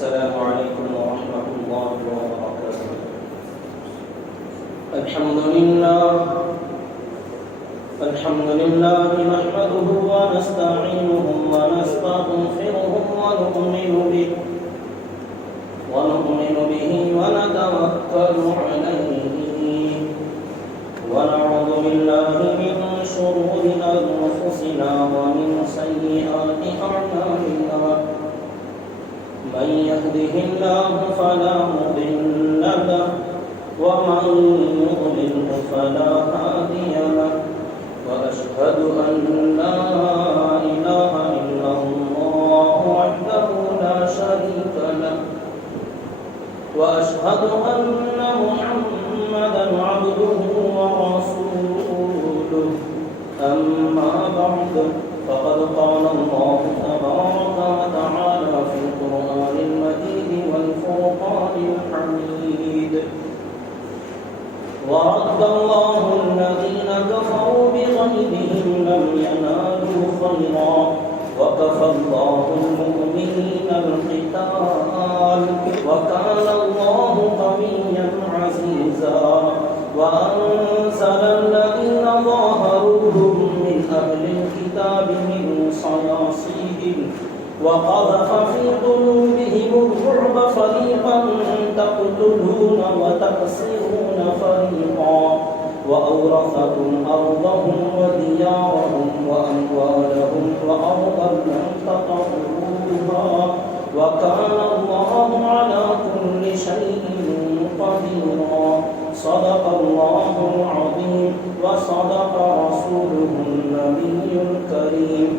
السلام عليكم ورحمة الله وبركاته. الحمد لله نحمده ونستعينه ونستغفره ونؤمن به ونتوكل عليه ونعوذ بالله من شرور أنفسنا ومن سيئات أعمالنا. من يهده الله فلا مضل له ومن يضلل فلا هادي له. وأشهد أن لا إله إلا الله وحده لا شريك له وأشهد أن محمدا عبده ورسوله. أما بعد فقد قال الله تبارك وتعالى في القرآن المجيد والفرقان الحميد: ورد الله الذين كفروا بغيظهم لم ينالوا خيرا وكفى الله المؤمنين القتال وكان الله قويا عزيزا. وأنزل الذين ظاهروهم من أهل الكتاب من صياصيهم وقذف في قلوبهم الرعب فريقا تقتلون وتأسرون فريقا. وأورثكم أرضهم وديارهم وأموالهم وأرضا لم تطئوها وكان الله على كل شيء قديرا. صدق الله العظيم وصدق رسوله النبي الكريم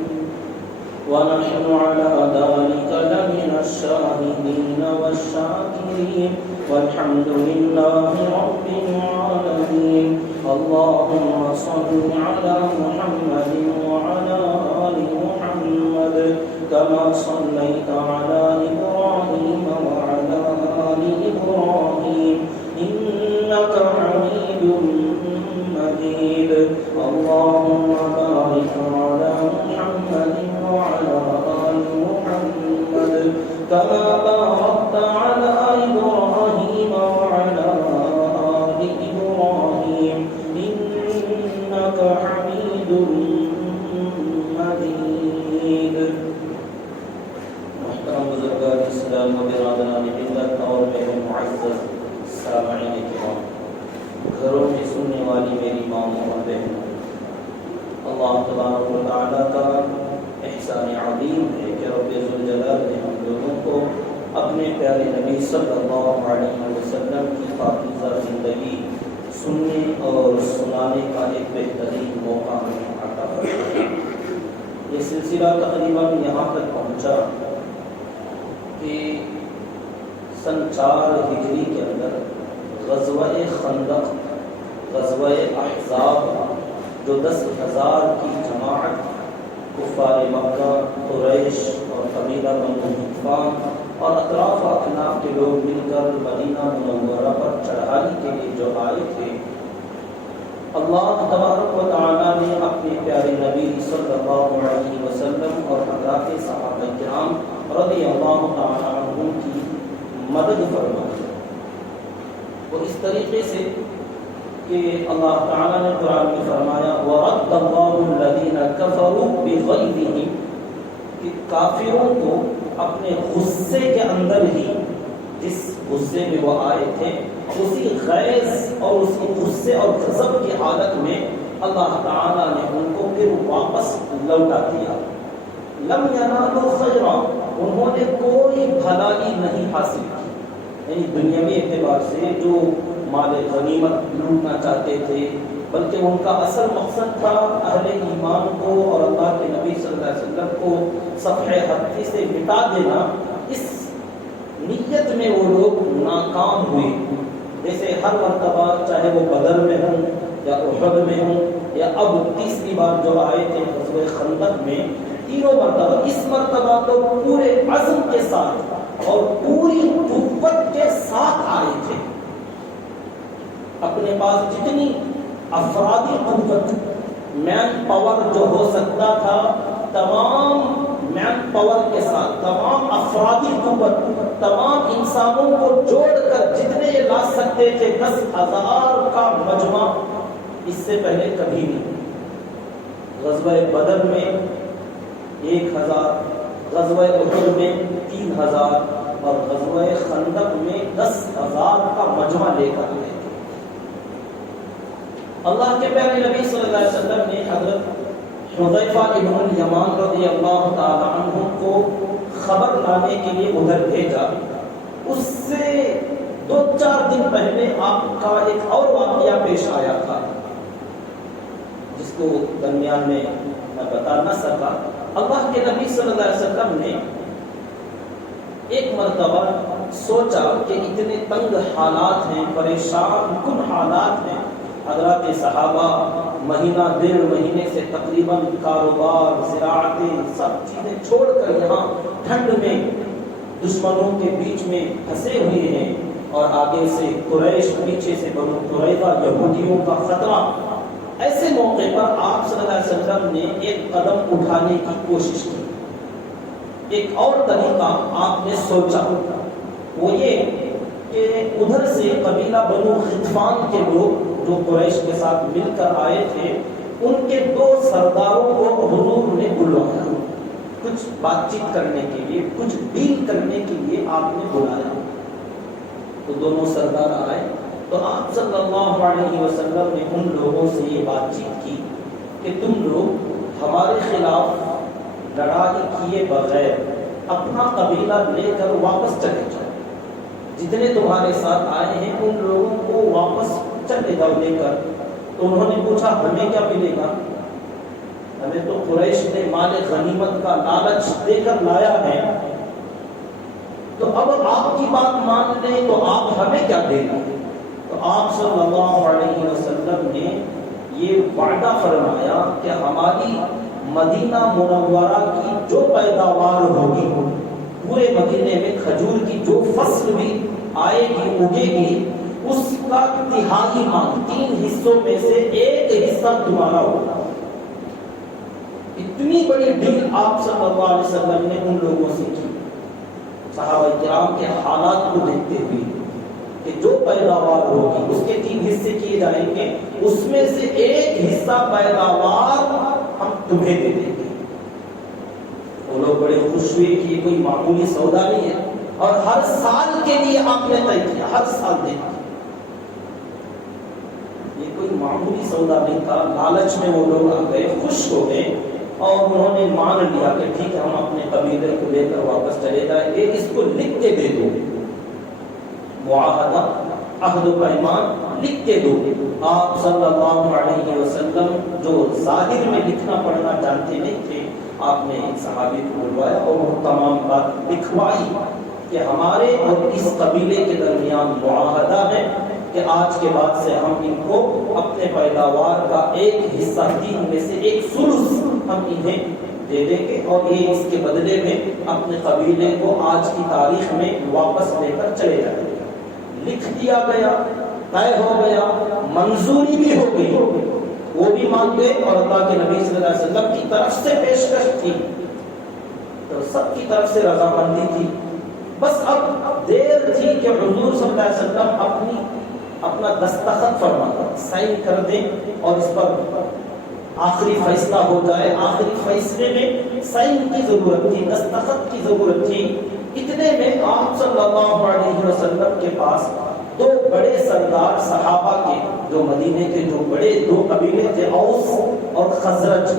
ونحن على ذلك لمن الشاهدين والشاكرين والحمد لله رب العالمين. اللهم صل على محمد وعلى آل محمد كما صليت على إبراهيم وعلى آل إبراهيم إنك حميد مجيد. اللهم بارك على محمد وعلى آل محمد كما باركت على إبراهيم وعلى آل إبراهيم إنك حميد مجيد. محترم بزرگان اسلام و برادران ملت اور میرے معزز سامعین کرام، گھروں میں سننے والی میری ماؤں اور بہنوں، اللہ تبارک و تعالیٰ کا احسان عظیم ہے کہ رب ذوالجلال نے ہم لوگوں کو اپنے پیارے نبی صلی اللہ علیہ وسلم کی پاکیزہ زندگی سننے اور سنانے کا ایک بہترین موقع ہمیں عطا فرمایا. یہ سلسلہ تقریباً یہاں تک پہنچا کہ سن 4 ہجری کے اندر غزوہ خندق، غزوہ احزاب، جو 10,000 کی جماعت کفار مکہ، قریش اور قبیلہ بنو غطفان اور اطراف اکناف کے لوگ مل کر مدینہ منورہ پر چڑھائی کے لیے جو آئے تھے، اللہ تبارک و تعالیٰ نے اپنے پیارے نبی صلی اللہ علیہ وسلم اور حضرات صحابہ کرام رضی اللہ تعالیٰ عنہم کی مدد فرمائی. وہ اس طریقے سے کہ اللہ تعالیٰ نے قرآن میں فرمایا وَرَدَّ اللَّهُ الَّذِينَ كَفَرُوا بِغَيْظِهِمْ، کہ کافروں کو اپنے غصے کے اندر ہی، جس غصے میں وہ آئے تھے، اسی غیظ اور اسی غصے اور غضب کی حالت میں اللہ تعالیٰ نے ان کو پھر واپس لوٹا دیا. لم ينالوا خیرا، انہوں نے کوئی بھلائی نہیں حاصل کی. یعنی دنیاوی اعتبار سے جو مال غنیمت لوٹنا چاہتے تھے، بلکہ ان کا اصل مقصد تھا اہل ایمان کو اور اللہ کے نبی صلی اللہ علیہ وسلم کو صفحہ ہستی سے مٹا دینا. اس نیت میں وہ لوگ ناکام ہوئے. جیسے ہر مرتبہ چاہے وہ بدر میں ہوں یا احد میں ہوں یا اب تیسری بار جو آئے تھے غزوہ خندق میں، تینوں مرتبہ، اس مرتبہ تو پورے عزم کے ساتھ اور پوری قوت کے ساتھ آئے تھے. اپنے پاس جتنی افرادی قوت، مین پاور جو ہو سکتا تھا، تمام مین پاور کے ساتھ، تمام افرادی قوت، تمام انسانوں کو جوڑ کر جتنے یہ لا سکتے تھے 10,000 کا مجمع اس سے پہلے کبھی نہیں۔ غزوہ بدر میں 1,000، غزوہ احد میں 3,000 اور غزوہ خندق میں 10,000 کا مجمع لے کر آئے تھے۔ اللہ کے پیارے نبی صلی اللہ علیہ وسلم نے حضرت حذیفہ ابن الیمان رضی اللہ تعالی عنہ کو خبر لانے کے لیے ادھر بھیجا۔ اس سے 2-4 دن پہلے آپ کا ایک اور واقعہ پیش آیا تھا جس کو درمیان میں بتا نہ سکا۔ اللہ کے نبی صلی اللہ علیہ وسلم نے ایک مرتبہ سوچا کہ اتنے تنگ حالات ہیں، پریشان کن حالات ہیں، حضرات صحابہ مہینہ 1.5 مہینے سے تقریباً کاروبار، زراعتیں، سب چیزیں چھوڑ کر یہاں ٹھنڈ میں دشمنوں کے بیچ میں پھنسے ہوئے ہیں، اور آگے سے قریش، پیچھے سے بنو قریظہ یہودیوں کا خطرہ۔ ایسے موقع پر آپ صلی اللہ علیہ وسلم نے ایک قدم اٹھانے کی کوشش کی، ایک اور طریقہ آپ نے سوچا، وہ یہ کہ ادھر سے قبیلہ بنو غطفان کے لوگ جو قریش کے ساتھ مل کر آئے تھے، ان کے 2 سرداروں کو حضور نے بلوایا، کچھ بات چیت کرنے کے لیے، کچھ ڈیل کرنے کے لیے آپ نے بلایا۔ تو دونوں سردار آئے تو آپ صلی اللہ علیہ وسلم نے ان لوگوں سے یہ بات چیت کی کہ تم لوگ ہمارے خلاف لڑائی کیے بغیر اپنا قبیلہ لے کر واپس چلے جاؤ، جتنے تمہارے ساتھ آئے ہیں ان لوگوں کو واپس چلے جاؤ لے کر۔ تو انہوں نے پوچھا ہمیں کیا ملے گا؟ ہمیں تو قریش نے مال غنیمت کا لالچ دے کر لایا ہے، تو اب آپ کی بات مان لیں تو آپ ہمیں کیا دیں گے؟ تو آپ صلی اللہ علیہ وسلم نے یہ وعدہ فرمایا کہ ہماری مدینہ منورہ کی جو پیداوار ہوگی، پورے مدینے میں کھجور کی جو فصل بھی آئے گی، اگے گی، اس کا 3 حصوں میں سے 1 حصہ تمہارا ہوگا۔ اتنی بڑی ڈیل آپ صلی اللہ علیہ وسلم نے ان لوگوں سے کی، صحابہ کرام کے حالات کو دیکھتے ہوئے کہ جو پیداوار ہوگی اس کے 3 حصے کیے جائیں گے، اس میں سے 1 حصہ پیداوار ہم تمہیں دے دیں گے۔ وہ لوگ بڑے خوش ہوئے کہ یہ کوئی معمولی سودا نہیں ہے، اور ہر سال کے لیے آپ نے طے کیا، ہر سال دینا، یہ کوئی معمولی سودا نہیں تھا۔ لالچ میں وہ لوگ آ گئے، خوش ہو گئے، اور انہوں نے مان لیا کہ ٹھیک ہے ہم اپنے قبیلے کو لے کر واپس چلے جائیں گے، اس کو لکھ کے دے دو، معاہدہ، عہد و پیمان لکھ کے دو۔ آپ صلی اللہ علیہ وسلم جو ظاہر میں لکھنا پڑھنا جانتے نہیں تھے، آپ نے ایک صحابی کو بلوایا اور وہ تمام بات لکھوائی کہ ہمارے اور اس قبیلے کے درمیان معاہدہ ہے کہ آج کے بعد سے ہم ان کو اپنے پیداوار کا 1 حصہ 3 میں سے 1/3 ہم انہیں دے دیں گے، اور یہ اس کے بدلے میں اپنے قبیلے کو آج کی تاریخ میں واپس لے کر چلے جائیں گے۔ لکھ دیا گیا، طے ہو گیا، منظوری بھی ہو گئی، وہ بھی مان گئے، اور اللہ کے نبی صلی اللہ علیہ وسلم کی طرف سے پیشکش تھی، تو سب کی طرف سے رضامندی تھی۔ بس اب دیر تھی کہ حضور صلی اللہ علیہ وسلم اپنا دستخط فرما کر سائن کر دیں اور اس پر آخری فیصلہ ہو جائے۔ آخری فیصلے میں سائن کی ضرورت تھی، دستخط کی ضرورت تھی۔ اتنے میں آپ صلی اللہ علیہ وسلم کے پاس 2 بڑے سردار صحابہ کے، جو مدینے کے جو بڑے 2 قبیلے تھے، اوس اور خزرج،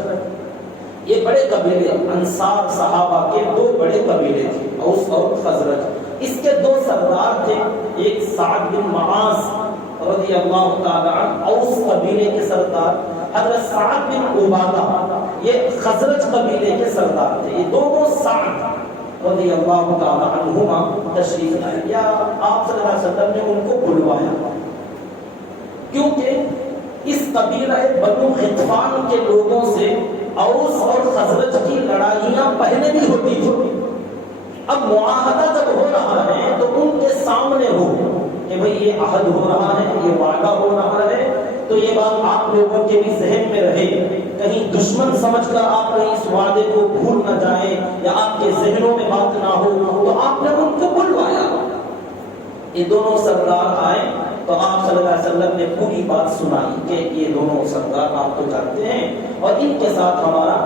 یہ بڑے قبیلے، انصار صحابہ کے 2 بڑے قبیلے تھے، اوس اور خزرج۔ اس کے 2 سردار تھے، ایک سعد بن معاذ رضی اللہ تعالی عنہ، اوس قبیلے کے سردار، حضرت سعد بن عبادہ یہ خزرج قبیلے کے سردار تھے۔ یہ دونوں سعد رضی اللہ تعالی عنہما تشریف لائے، یا آپ صلی اللہ علیہ وسلم نے ان کو بلوایا، کیونکہ اس قبیلہ بنو غطفان کے لوگوں سے اوس اور خزرج کی لڑائیاں پہلے بھی ہوتی تھی۔ اب معاہدہ جب ہو رہا ہے تو ان کے سامنے ہو کہ بھئی یہ عہد ہو رہا ہے، یہ وعدہ ہو رہا ہے تو یہ بات آپ لوگوں کے بھی ذہن میں رہے، کہیں دشمن سمجھ کر آپ کہیں اس وعدے کو بھول نہ جائیں یا آپ کے ذہنوں میں بات نہ ہو، تو آپ نے ان کو بلوایا۔ یہ دونوں سردار آئے تو آپ صلی اللہ علیہ وسلم نے پوری بات سنائی کہ یہ دونوں سردار آپ تو جانتے ہیں اور ان کے ساتھ ہمارا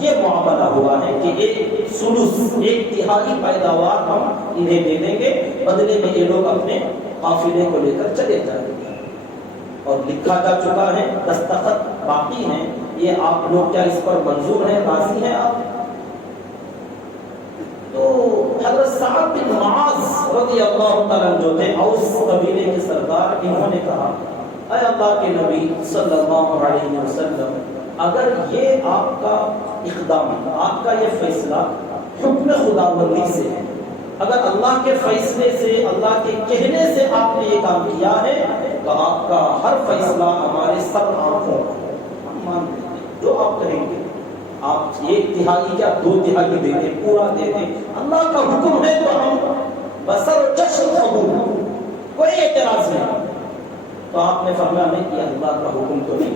یہ معاملہ ہوا ہے کہ ایک سلوس، ایک تہائی پیداوار ہم انہیں دے دیں گے، بدلے میں یہ لوگ اپنے قافلے کو لے کر چلے جائیں گے۔ اور لکھا جا چکا ہے، دستخط باقی ہیں، یہ آپ لوگ کیا اس پر منظور ہیں، راضی ہیں آپ؟ تو حضرت سعد بن معاذ رضی اللہ تعالیٰ جو تھے اوس قبیلے کے سردار، انہوں نے کہا اے اللہ کے نبی صلی اللہ علیہ وسلم، اگر یہ آپ کا اقدام، آپ کا یہ فیصلہ حکم خداوندی سے ہے، اگر اللہ کے فیصلے سے، اللہ کے کہنے سے آپ نے یہ کام کیا ہے، تو آپ کا ہر فیصلہ ہمارے سب آنکھوں ہم مان لیں گے، جو آپ کہیں گے۔ آپ ایک تہائی کیا 2 تہائی دے دیں، پورا دے دیں، اللہ کا حکم ہے تو ہم بسر و چشم قبول، کوئی اعتراض نہیں۔ تو آپ نے فرمایا نہیں، یہ اللہ کا حکم تو نہیں۔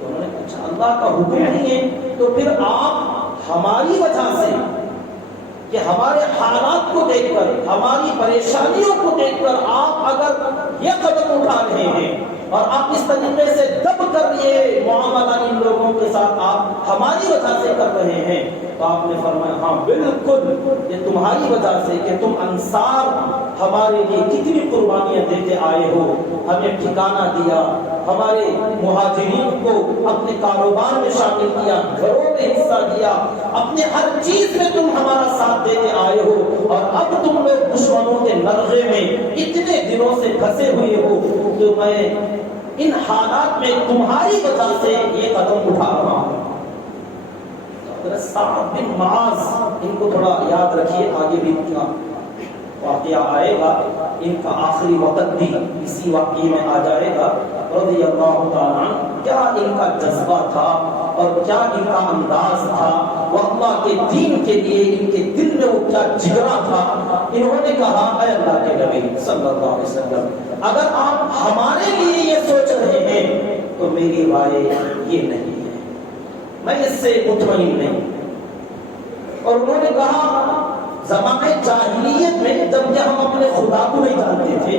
تو انہوں نے کہا اچھا اللہ کا حکم نہیں ہے تو پھر آپ ہماری وجہ سے، کہ ہمارے حالات کو دیکھ کر، ہماری پریشانیوں کو دیکھ کر آپ اگر یہ قدم اٹھا رہے ہیں اور آپ اس طریقے سے دب کر یہ معاملہ ان لوگوں کے ساتھ آپ ہماری وجہ سے کر رہے ہیں، تو آپ نے فرمایا ہاں بالکل یہ تمہاری وجہ سے، کہ تم انصار ہمارے لیے کتنی قربانیاں دیتے آئے ہو، ہمیں ٹھکانہ دیا، ہمارے مہاجرین کو اپنے کاروبار میں شامل کیا، گھروں میں حصہ دیا، اپنے ہر چیز میں تم ہمارا ساتھ دیتے آئے ہو، اور اب تم لوگ دشمنوں کے نرغے میں اتنے دنوں سے پھنسے ہوئے ہو، تو میں ان حالات میں تمہاری وجہ سے یہ قدم اٹھا رہا ہوں۔ سعد بن معاذ، ان کو تھوڑا یاد رکھیے، آگے بھی ان کا واقعہ آئے گا، ان کا آخری وقت بھی اسی واقعے میں آ جائے گا رضی اللہ تعالیٰ عنہ۔ کیا ان کا جذبہ تھا اور کیا ان کا انداز تھا، وہ اللہ کے دین کے لیے ان کے دل میں وہ کیا جگرا تھا۔ انہوں نے کہا اے اللہ کے نبی صلی اللہ علیہ وسلم، اگر آپ ہمارے لیے یہ سوچ رہے ہیں تو میری رائے یہ نہیں ہے، میں اس سے مطمئن نہیں۔ اور انہوں نے کہا زمانے جاہلیت میں جب کہ ہم اپنے خدا کو نہیں جانتے تھے،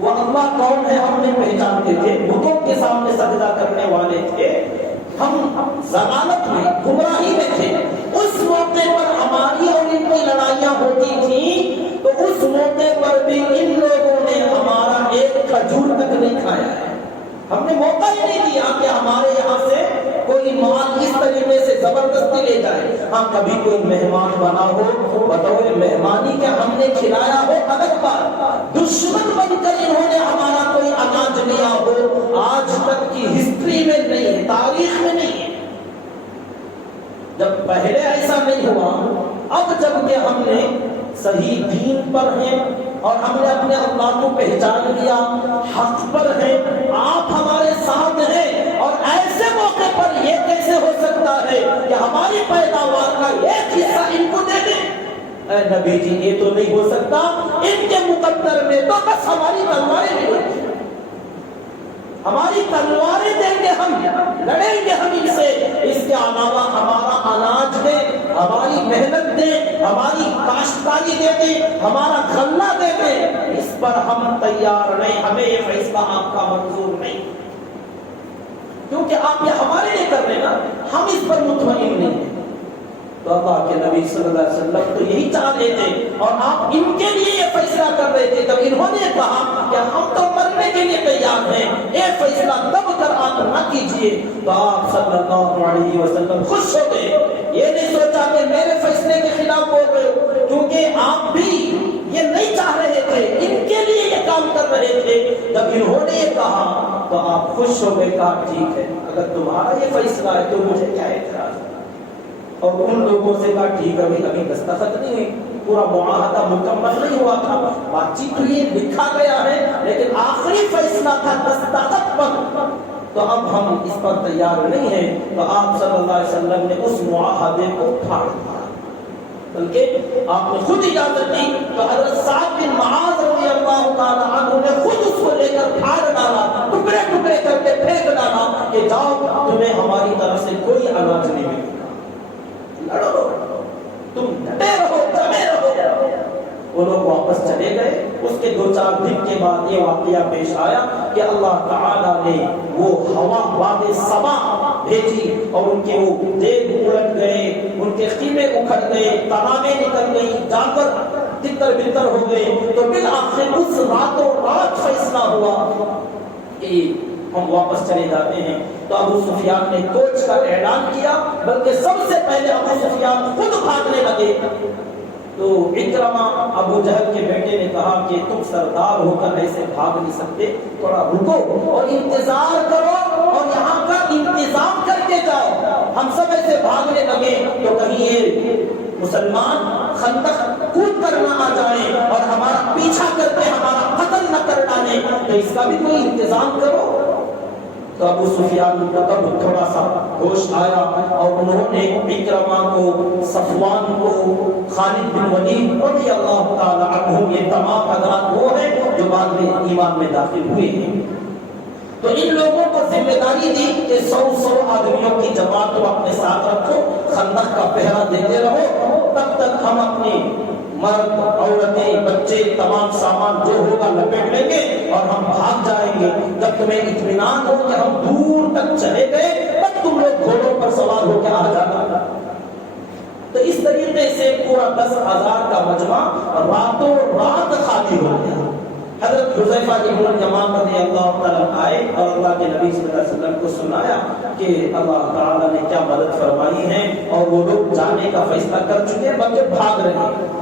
وہ اللہ کون ہے ہم نہیں پہچانتے تھے، بتوں کے سامنے سجدہ کرنے والے تھے، ہم ضلالت میں، گمراہی میں تھے، اس موقع پر ہماری اور ان کی لڑائیاں ہوتی تھیں، تو اس موقع پر بھی ان لوگوں نے ہمارا ایک کھجور تک نہیں کھایا ہے، ہم نے موقع ہی نہیں دیا کہ ہمارے یہاں سے کوئی مال اس طریقے سے زبردستی لے جائے۔ ہاں کبھی کوئی مہمان بنا ہو، بطور مہمانی کے ہم نے کھلایا ہو الگ بات، دشمن بن کر انہوں نے ہمارا کوئی اناج لیا ہو، آج تک کی ہسٹری میں نہیں ہے، تاریخ میں نہیں ہے۔ جب پہلے ایسا نہیں ہوا، اب جب کہ ہم نے صحیح دین پر ہیں اور ہم نے اپنے اللہ کو پہچان لیا، حق پر ہیں، آپ ہمارے ساتھ ہیں، اور ایسے موقع پر یہ کیسے ہو سکتا ہے کہ ہماری پیداوار کا ایک حصہ ان کو دے دیں؟ اے نبی جی یہ تو نہیں ہو سکتا، ان کے مقدر میں تو بس ہماری تلواریں بھی ہوتی ہیں، ہماری تلواریں دیں گے، ہم لڑیں گے ہم ان سے، اس کے علاوہ ہمارا اناج دے، ہماری محنت دے، ہماری کاشتکاری دے دیں، ہمارا غلہ دے دیں، اس پر ہم تیار نہیں، ہمیں یہ فیصلہ آپ کا منظور نہیں، کیونکہ آپ یہ ہمارے لیے کر رہے ہیں نا، ہم اس پر مطمئن نہیں ہیں۔ تو اللہ کے نبی صلی اللہ علیہ وسلم تو یہی چاہ رہے تھے، اور آپ ان کے لیے یہ فیصلہ کر رہے تھے، جب انہوں نے کہا کہ ہم تو مرنے کے لیے تیار ہیں، یہ فیصلہ تب کر آپ نہ کیجئے، تو آپ صلی اللہ علیہ وسلم خوش ہو گئے، یہ نہیں سوچا کہ میرے فیصلے کے خلاف بول رہے ہو، کیونکہ آپ بھی یہ نہیں چاہ رہے تھے، ان کے لیے یہ کام کر رہے تھے۔ جب انہوں نے یہ کہا تو آپ خوش ہو گئے، کہا ٹھیک ہے، اگر تمہارا یہ فیصلہ ہے تو مجھے کیا اعتراض ہے۔ اور ان لوگوں سے کہا ٹھیک ہے، ابھی دستخط نہیں ہوئی، پورا معاہدہ مکمل نہیں ہوا تھا، بات چیت تو یہ لکھا گیا ہے، لیکن آخری فیصلہ تھا دستخط پر، تو اب ہم اس پر تیار نہیں ہیں۔ تو آپ صلی اللہ علیہ وسلم نے اس معاہدے کو پھاڑ دیا، بلکہ آپ نے خود اجازت دی، تو حضرت سعد بن معاذ رضی اللہ تعالی عنہ نے خود اس کو لے کر پھاڑ ڈالا، ٹکڑے ٹکڑے 4000 دن کے بعد یہ واقعہ پیش آیا کہ اللہ تعالیٰ نے وہ ہوا واد سبا بھیجی اور ان کے وہ دیگ الٹ گئے، ان کے خیمے اکھڑ گئے، تالابیں نکل گئی، جانور تتر بتر ہو گئے۔ تو بالآخر اس راتوں رات فیصلہ ہوا کہ ہم واپس چلے جاتے ہیں۔ تو ابو سفیان نے کوچ کا اعلان کیا، بلکہ سب سے پہلے ابو سفیان خود بھاگنے لگے۔ تو اکرمہ ابو جہل کے بیٹے نے کہا کہ تم سردار ہو کر ایسے بھاگ نہیں سکتے، تھوڑا رکو اور انتظار کرو اور یہاں کا انتظام کر کے جاؤ۔ ہم سب ایسے بھاگنے لگے تو کہیں یہ مسلمان خندق کود کر نہ آ جائیں اور ہمارا پیچھا کر کے ہمارا قتل نہ کر ڈالیں، تو اس کا بھی کوئی انتظام کرو۔ تو ابو سفیان کو تب تھوڑا سا ہوش آیا اور انہوں نے اکرمہ کو، صفوان کو، خالد بن ولید رضی اللہ تعالی عنہ، یہ تمام حضرات وہ ہیں جو بعد میں ایمان میں داخل ہوئے ہیں، تو ان لوگوں کو ذمہ داری دی کہ 100 آدمیوں کی جماعت کو اپنے ساتھ رکھو، خندق کا پہرا دیتے رہو، تب تک ہم اپنے مرد، عورتیں، بچے، تمام سامان جو ہوگا لپیٹ لیں گے اور ہم بھاگ جائیں گے۔ جب تمہیں اطمینان ہو کہ ہم دور تک چلے گئے تب تم لوگ گھوڑوں پر سوار ہو کے آ جانا۔ تو اس طریقے سے پورا 10,000 کا مجمع راتوں رات خالی ہو گیا۔ حضرت حذیفہ بن الیمان رضی اللہ تعالیٰ آئے اور اللہ کے نبی صلی اللہ علیہ وسلم کو سنایا کہ اللہ تعالیٰ نے کیا مدد فرمائی ہے اور وہ لوگ جانے کا فیصلہ کر چکے ہیں بلکہ بھاگ رہے ہیں۔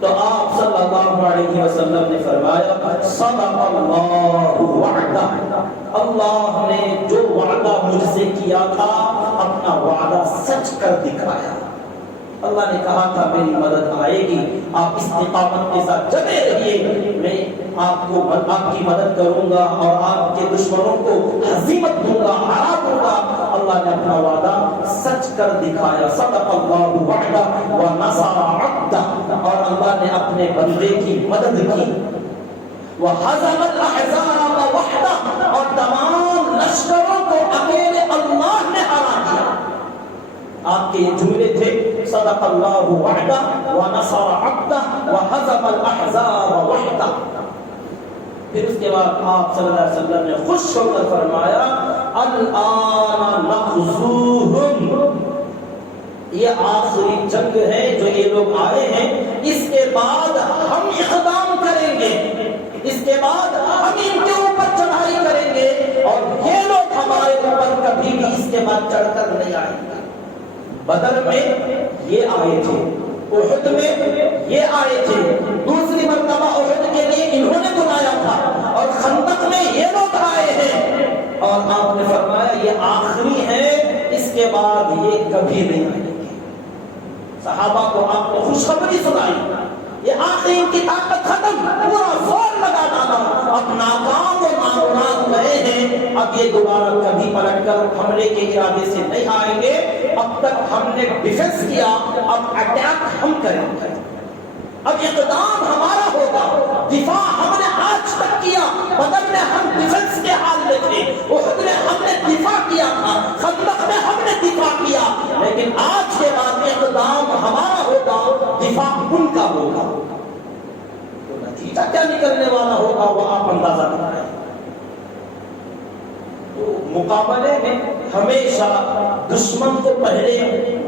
تو آپ صلی اللہ علیہ وسلم نے فرمایا صدق اللہ وعدہ، اللہ نے جو وعدہ مجھ سے کیا تھا اپنا وعدہ سچ کر دکھایا۔ اللہ نے کہا تھا میری مدد آئے گی، آپ استقامت کے ساتھ جمے رہیے، میں آپ کی مدد کروں گا اور آپ کے دشمنوں کو ہزیمت دوں گا، ہرا دوں گا۔ اللہ نے اپنا وعدہ سچ کر دکھایا۔ صدق اللہ وعدہ ونصر عبدہ، اور اللہ نے اپنے بندے کی مدد کی۔ وہزم الاحزاب وحدہ، اور تمام لشکروں کو اکیلے اللہ نے ہرا دیا۔ آپ کے یہ جملے تھے صدق اللہ وعدہ ونصر عبدہ وہزم الاحزاب وحدہ۔ پھر اس کے بعد آپ صلی اللہ علیہ وسلم نے خوش ہو کر فرمایا الآن نغزوہم، یہ آخری جنگ ہے جو یہ لوگ آئے ہیں، اس کے بعد ہم اقدام کریں گے، اس کے بعد ہم ان کے اوپر چڑھائی کریں گے اور یہ لوگ ہمارے اوپر کبھی بھی اس کے بعد چڑھ کر نہیں آئیں گے۔ بدر میں یہ آئے تھے، احد میں یہ آئے تھے، دوسری مرتبہ احد کے لیے انہوں نے بلایا تھا، اور خندق میں یہ لوگ آئے ہیں، اور آپ نے فرمایا یہ آخری ہے، اس کے بعد یہ کبھی نہیں آئیں گے۔ صحابہ کو آپ نے خوشخبری سنائی، یہ آخری ان کی طاقت ختم، پورا زور لگا ڈالا، اب ناکام و نامراد گئے ہیں، اب یہ دوبارہ کبھی پلٹ کر حملے کے ارادے سے نہیں آئیں گے، اب تک ہم نے ڈیفنس کیا، اب اٹیک ہم کریں گے، اب اقدام ہمارا ہوگا، دفاع ہم نے آج تک کیا، بدر میں ہم ڈیفنس کے حال میں تھے، احد میں ہم نے دفاع کیا تھا، خندق میں ہم نے دفاع کیا، لیکن آج کے بعد اقدام ہمارا ہوگا، دفاع ان کا ہوگا۔ تو نتیجہ کیا نکلنے والا ہوگا وہ آپ اندازہ کریں۔ تو مقابلے میں ہمیشہ دشمن کو پہلے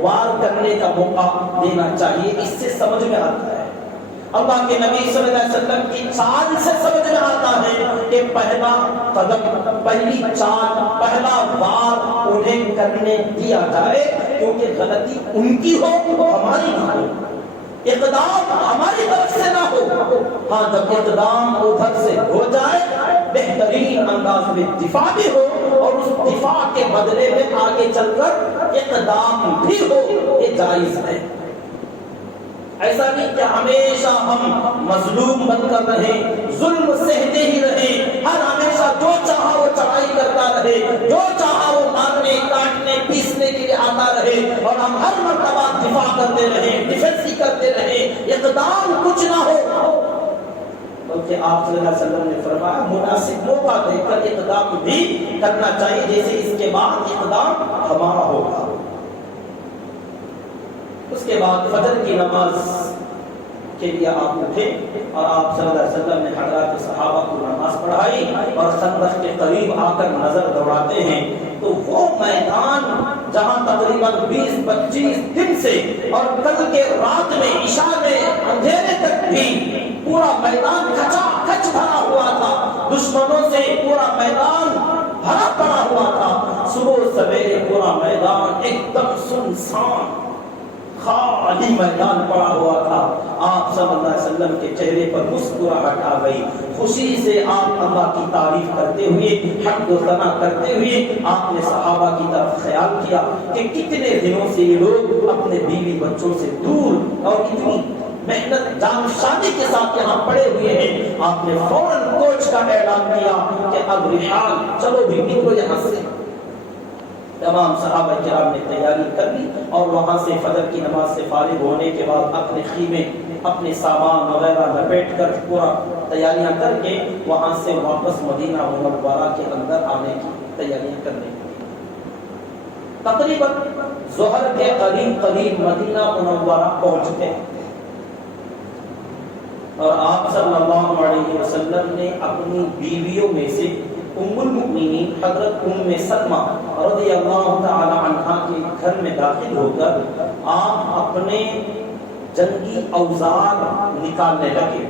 وار کرنے کا موقع دینا چاہیے، اس سے سمجھ میں آتا ہے، اللہ کے نبی صلی اللہ علیہ وسلم کی چال سے سمجھ میں آتا ہے کہ پہلا قدم، پہلی چال، پہلا وار انہیں کرنے دیا جائے، کیونکہ غلطی ان کی ہو ہماری نہ ہو، اقدام ہماری طرف سے نہ ہو۔ ہاں جب اقدام ادھر سے ہو جائے بہترین انداز میں دفاع بھی ہو اور اس دفاع کے بدلے میں آگے چل کر اقدام بھی ہو، یہ جائز ہے۔ ایسا نہیں کہ ہمیشہ ہم مظلوم بن کر رہیں، ظلم سہتے ہی رہیں، ہر ہمیشہ جو چاہا وہ چڑھائی کرتا رہے، جو چاہا وہ مارنے کاٹنے پیسنے کے لیے آتا رہے، اور ہم ہر مرتبہ دفاع کرتے رہیں، ڈیفنس ہی کرتے رہیں، اقدام کچھ نہ ہو۔ بلکہ آپ صلی اللہ علیہ وسلم نے فرمایا مناسب موقع دے کر اقدام بھی کرنا چاہیے، جیسے اس کے بعد اقدام ہمارا ہوگا۔ اس کے بعد فجر کی نماز کے لیے آپ اٹھے اور آپ صلی اللہ علیہ وسلم نے حضرات صحابہ کو نماز پڑھائی اور خندق کے قریب آ کر نظر دوڑاتے ہیں تو وہ میدان جہاں تقریباً 20-25 دن سے اور کل کے رات میں عشاء میں اندھیرے تک بھی پورا میدان کچا کچ بھرا ہوا تھا، دشمنوں سے پورا میدان بھرا پڑا ہوا تھا، صبح سویرے پورا میدان ایک دم سنسان خالی میدان پڑا ہوا تھا۔ آپ صلی اللہ علیہ وسلم کے چہرے پر مسکراہٹ آ گئی، خوشی سے آپ اللہ کی تعریف کرتے ہوئے حمد و ثنا کرتے ہوئے آپ نے صحابہ کی طرف خیال کیا کہ کتنے دنوں سے یہ لوگ اپنے بیوی بچوں سے دور اور اتنی محنت جان شادی کے ساتھ یہاں پڑے ہوئے ہیں۔ آپ نے فوراً کوچ کا اعلان کیا کہ اب رحال، چلو بھی نکلو یہاں سے۔ تمام صحابہ کرام نے تیاری کر لی اور وہاں سے فجر کی نماز سے فارغ ہونے کے بعد اپنے خیمے اپنے سامان وغیرہ لپیٹ کر پورا تیاریاں کر کے وہاں سے واپس مدینہ منورہ کے اندر آنے کی تیاریاں کرنے کی۔ تقریباً ظہر کے قریب مدینہ منورہ پہنچتے اور آپ صلی اللہ علیہ وسلم نے اپنی بیویوں میں سے ام المؤمنین حضرت ام سلمہ رضی اللہ تعالی عنہا کے گھر میں داخل ہو کر آپ اپنے جنگی اوزار نکالنے لگے۔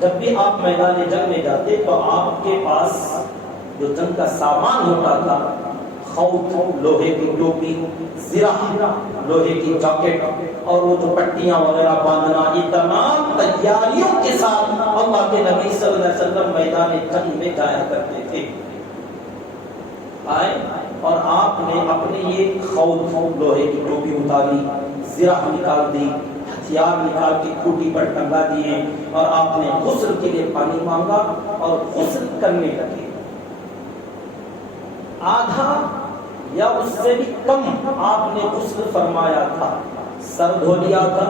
جب بھی آپ میدان جنگ میں جاتے تو آپ کے پاس جو جنگ کا سامان ہوتا تھا، خوت لوہے کی ٹوپی، زرہ لوہے کی جاکٹ اور وہ جو پٹیاں وغیرہ باندھنا، یہ تمام تیاریوں کے ساتھ اللہ کے نبی صلی اللہ علیہ وسلم میدان جنگ میں جایا کرتے تھے۔ آئے اور آپ نے اپنے یہ خوت لوہے کی ٹوپی اتاری، زرہ نکال دی، ہتھیار نکال کے کھوٹی پر ٹنگا دیے اور آپ نے غسل کے لیے پانی مانگا اور غسل کرنے لگے۔ آدھا یا اس سے بھی کم آپ نے غسل فرمایا تھا، سر دھو لیا تھا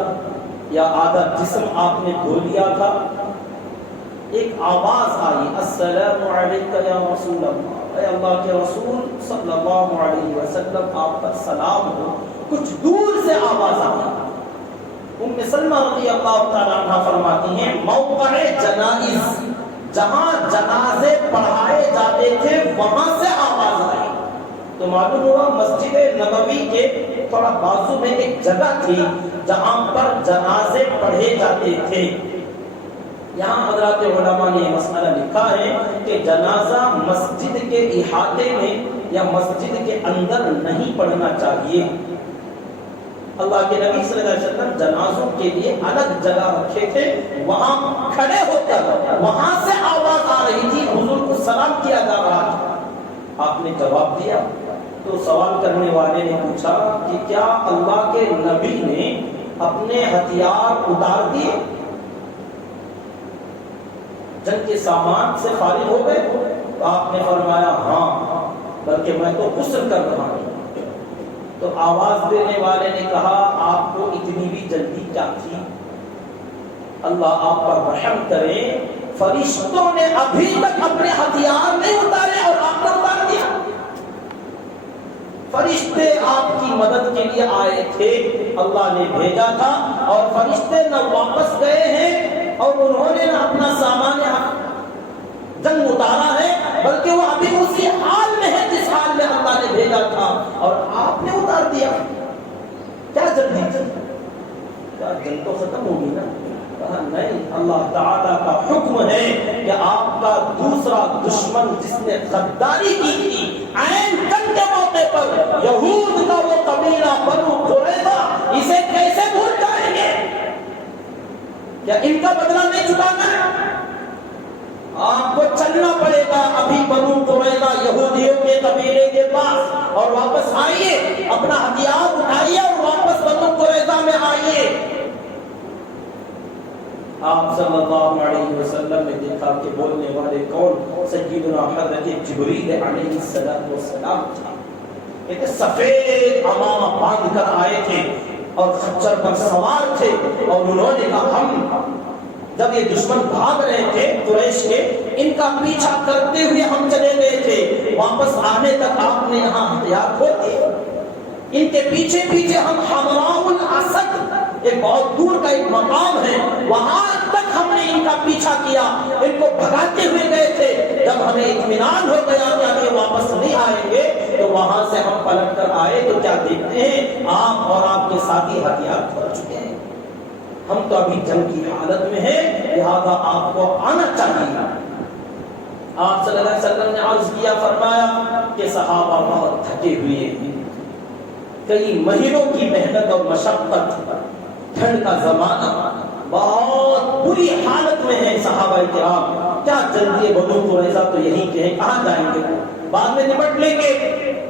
یا آدھا جسم آپ نے دھو لیا تھا۔ ایک آواز آئی، السلام علیکم یا رسول اللہ، اے اللہ کے رسول صلی اللہ علیہ وسلم آپ پر سلام ہو۔ کچھ دور سے آواز آئی۔ ام سلمہ رضی اللہ تعالیٰ عنہ فرماتی ہیں موقع جنائز، جہاں جنازے پڑھائے جاتے تھے وہاں سے آواز آئی تو معلوم ہوا مسجد نبوی کے تھوڑا بازو میں ایک جگہ تھی جہاں پر جنازے پڑھے جاتے تھے۔ یہاں حضرات علماء نے یہ مسئلہ لکھا ہے کہ جنازہ مسجد کے احاطے میں یا مسجد کے اندر نہیں پڑھنا چاہیے۔ اللہ کے نبی صلی اللہ علیہ وسلم جنازوں کے لیے الگ جگہ رکھے تھے، وہاں کھڑے ہو کر وہاں سے آواز آ رہی تھی، حضور کو سلام کیا جا رہا تھا۔ آپ نے جواب دیا تو سوال کرنے والے نے پوچھا کہ کیا اللہ کے نبی نے اپنے ہتھیار اتار دیے، جنگ کے سامان سے فارغ ہو گئے؟ تو آپ نے فرمایا ہاں، بلکہ میں تو غسل کر رہا ہوں۔ تو آواز دینے والے نے کہا آپ کو اتنی بھی جلدی کیا تھی؟ اللہ آپ پر رحم کرے، فرشتوں نے ابھی تک اپنے ہتھیار نہیں اتارے اور آپ نے اتار دیا۔ فرشتے آپ کی مدد کے لیے آئے تھے، اللہ نے بھیجا تھا اور فرشتے نہ واپس گئے ہیں اور انہوں نے نہ اپنا سامان جنگ اتارا ہے، بلکہ وہ ابھی اسی حال میں ہے جس حال میں اللہ نے بھیجا تھا اور آپ نے اتار دیا۔ کیا جلدی تھی؟ کیا جنگ تو ختم ہوگی نا؟ کہا نہیں، اللہ تعالیٰ کا حکم ہے کہ آپ کا دوسرا دشمن جس نے غداری کی تھی عین جنگ کے موقع پر، یہود کا وہ قبیلہ بنو قریظہ، اسے کیسے بھول جائیں گے؟ کیا ان کا بدلہ نہیں چکانا ہے؟ آپ کو چلنا پڑے گا ابھی بنو قریظہ یہودیوں کے قبیلے کے پاس اور واپس آئیے، اپنا ہتھیار اٹھائیے اور واپس بنو قریظہ میں آئیے۔ آپ صلی اللہ علیہ وسلم نے دیکھا کہ بولنے والے کون؟ سیدنا حضرت جبریل علیہ السلام تھا۔ ایک سفید عمامہ باندھ کر آئے تھے اور خچر پر سوار تھے اور انہوں نے کہا ہم جب یہ دشمن بھاگ رہے تھے قریش کے، ان کا پیچھا کرتے ہوئے ہم چلے گئے تھے، واپس آنے تک آپ نے یہاں ہتھیار کھول دیے، ان کے پیچھے پیچھے ہم حمراء الاسد ایک بہت دور کا ایک مقام ہے، وہاں تک ہم نے ان کا پیچھا کیا، ان کو بھگاتے ہوئے گئے تھے۔ جب ہمیں اطمینان ہو گیا کہ اب یہ واپس نہیں آئیں گے تو وہاں سے ہم پلٹ کر آئے تو کیا دیکھتے ہیں، آپ اور آپ کے ساتھی ہتھیار کھول چکے ہیں۔ ہم تو ابھی جنگ کی حالت میں ہیں، لہذا آپ کو آنا چاہیے۔ آپ صلی اللہ علیہ وسلم نے عرض کیا، فرمایا کہ صحابہ بہت تھکے ہوئے ہیں، کئی مہینوں کی محنت اور مشقت، ٹھنڈ کا زمانہ، بہت بری حالت میں ہیں صحابہ کرام، کیا جلدی بنو قریظہ تو یہی کہیں، کہاں جائیں گے، بعد میں نپٹ لیں گے۔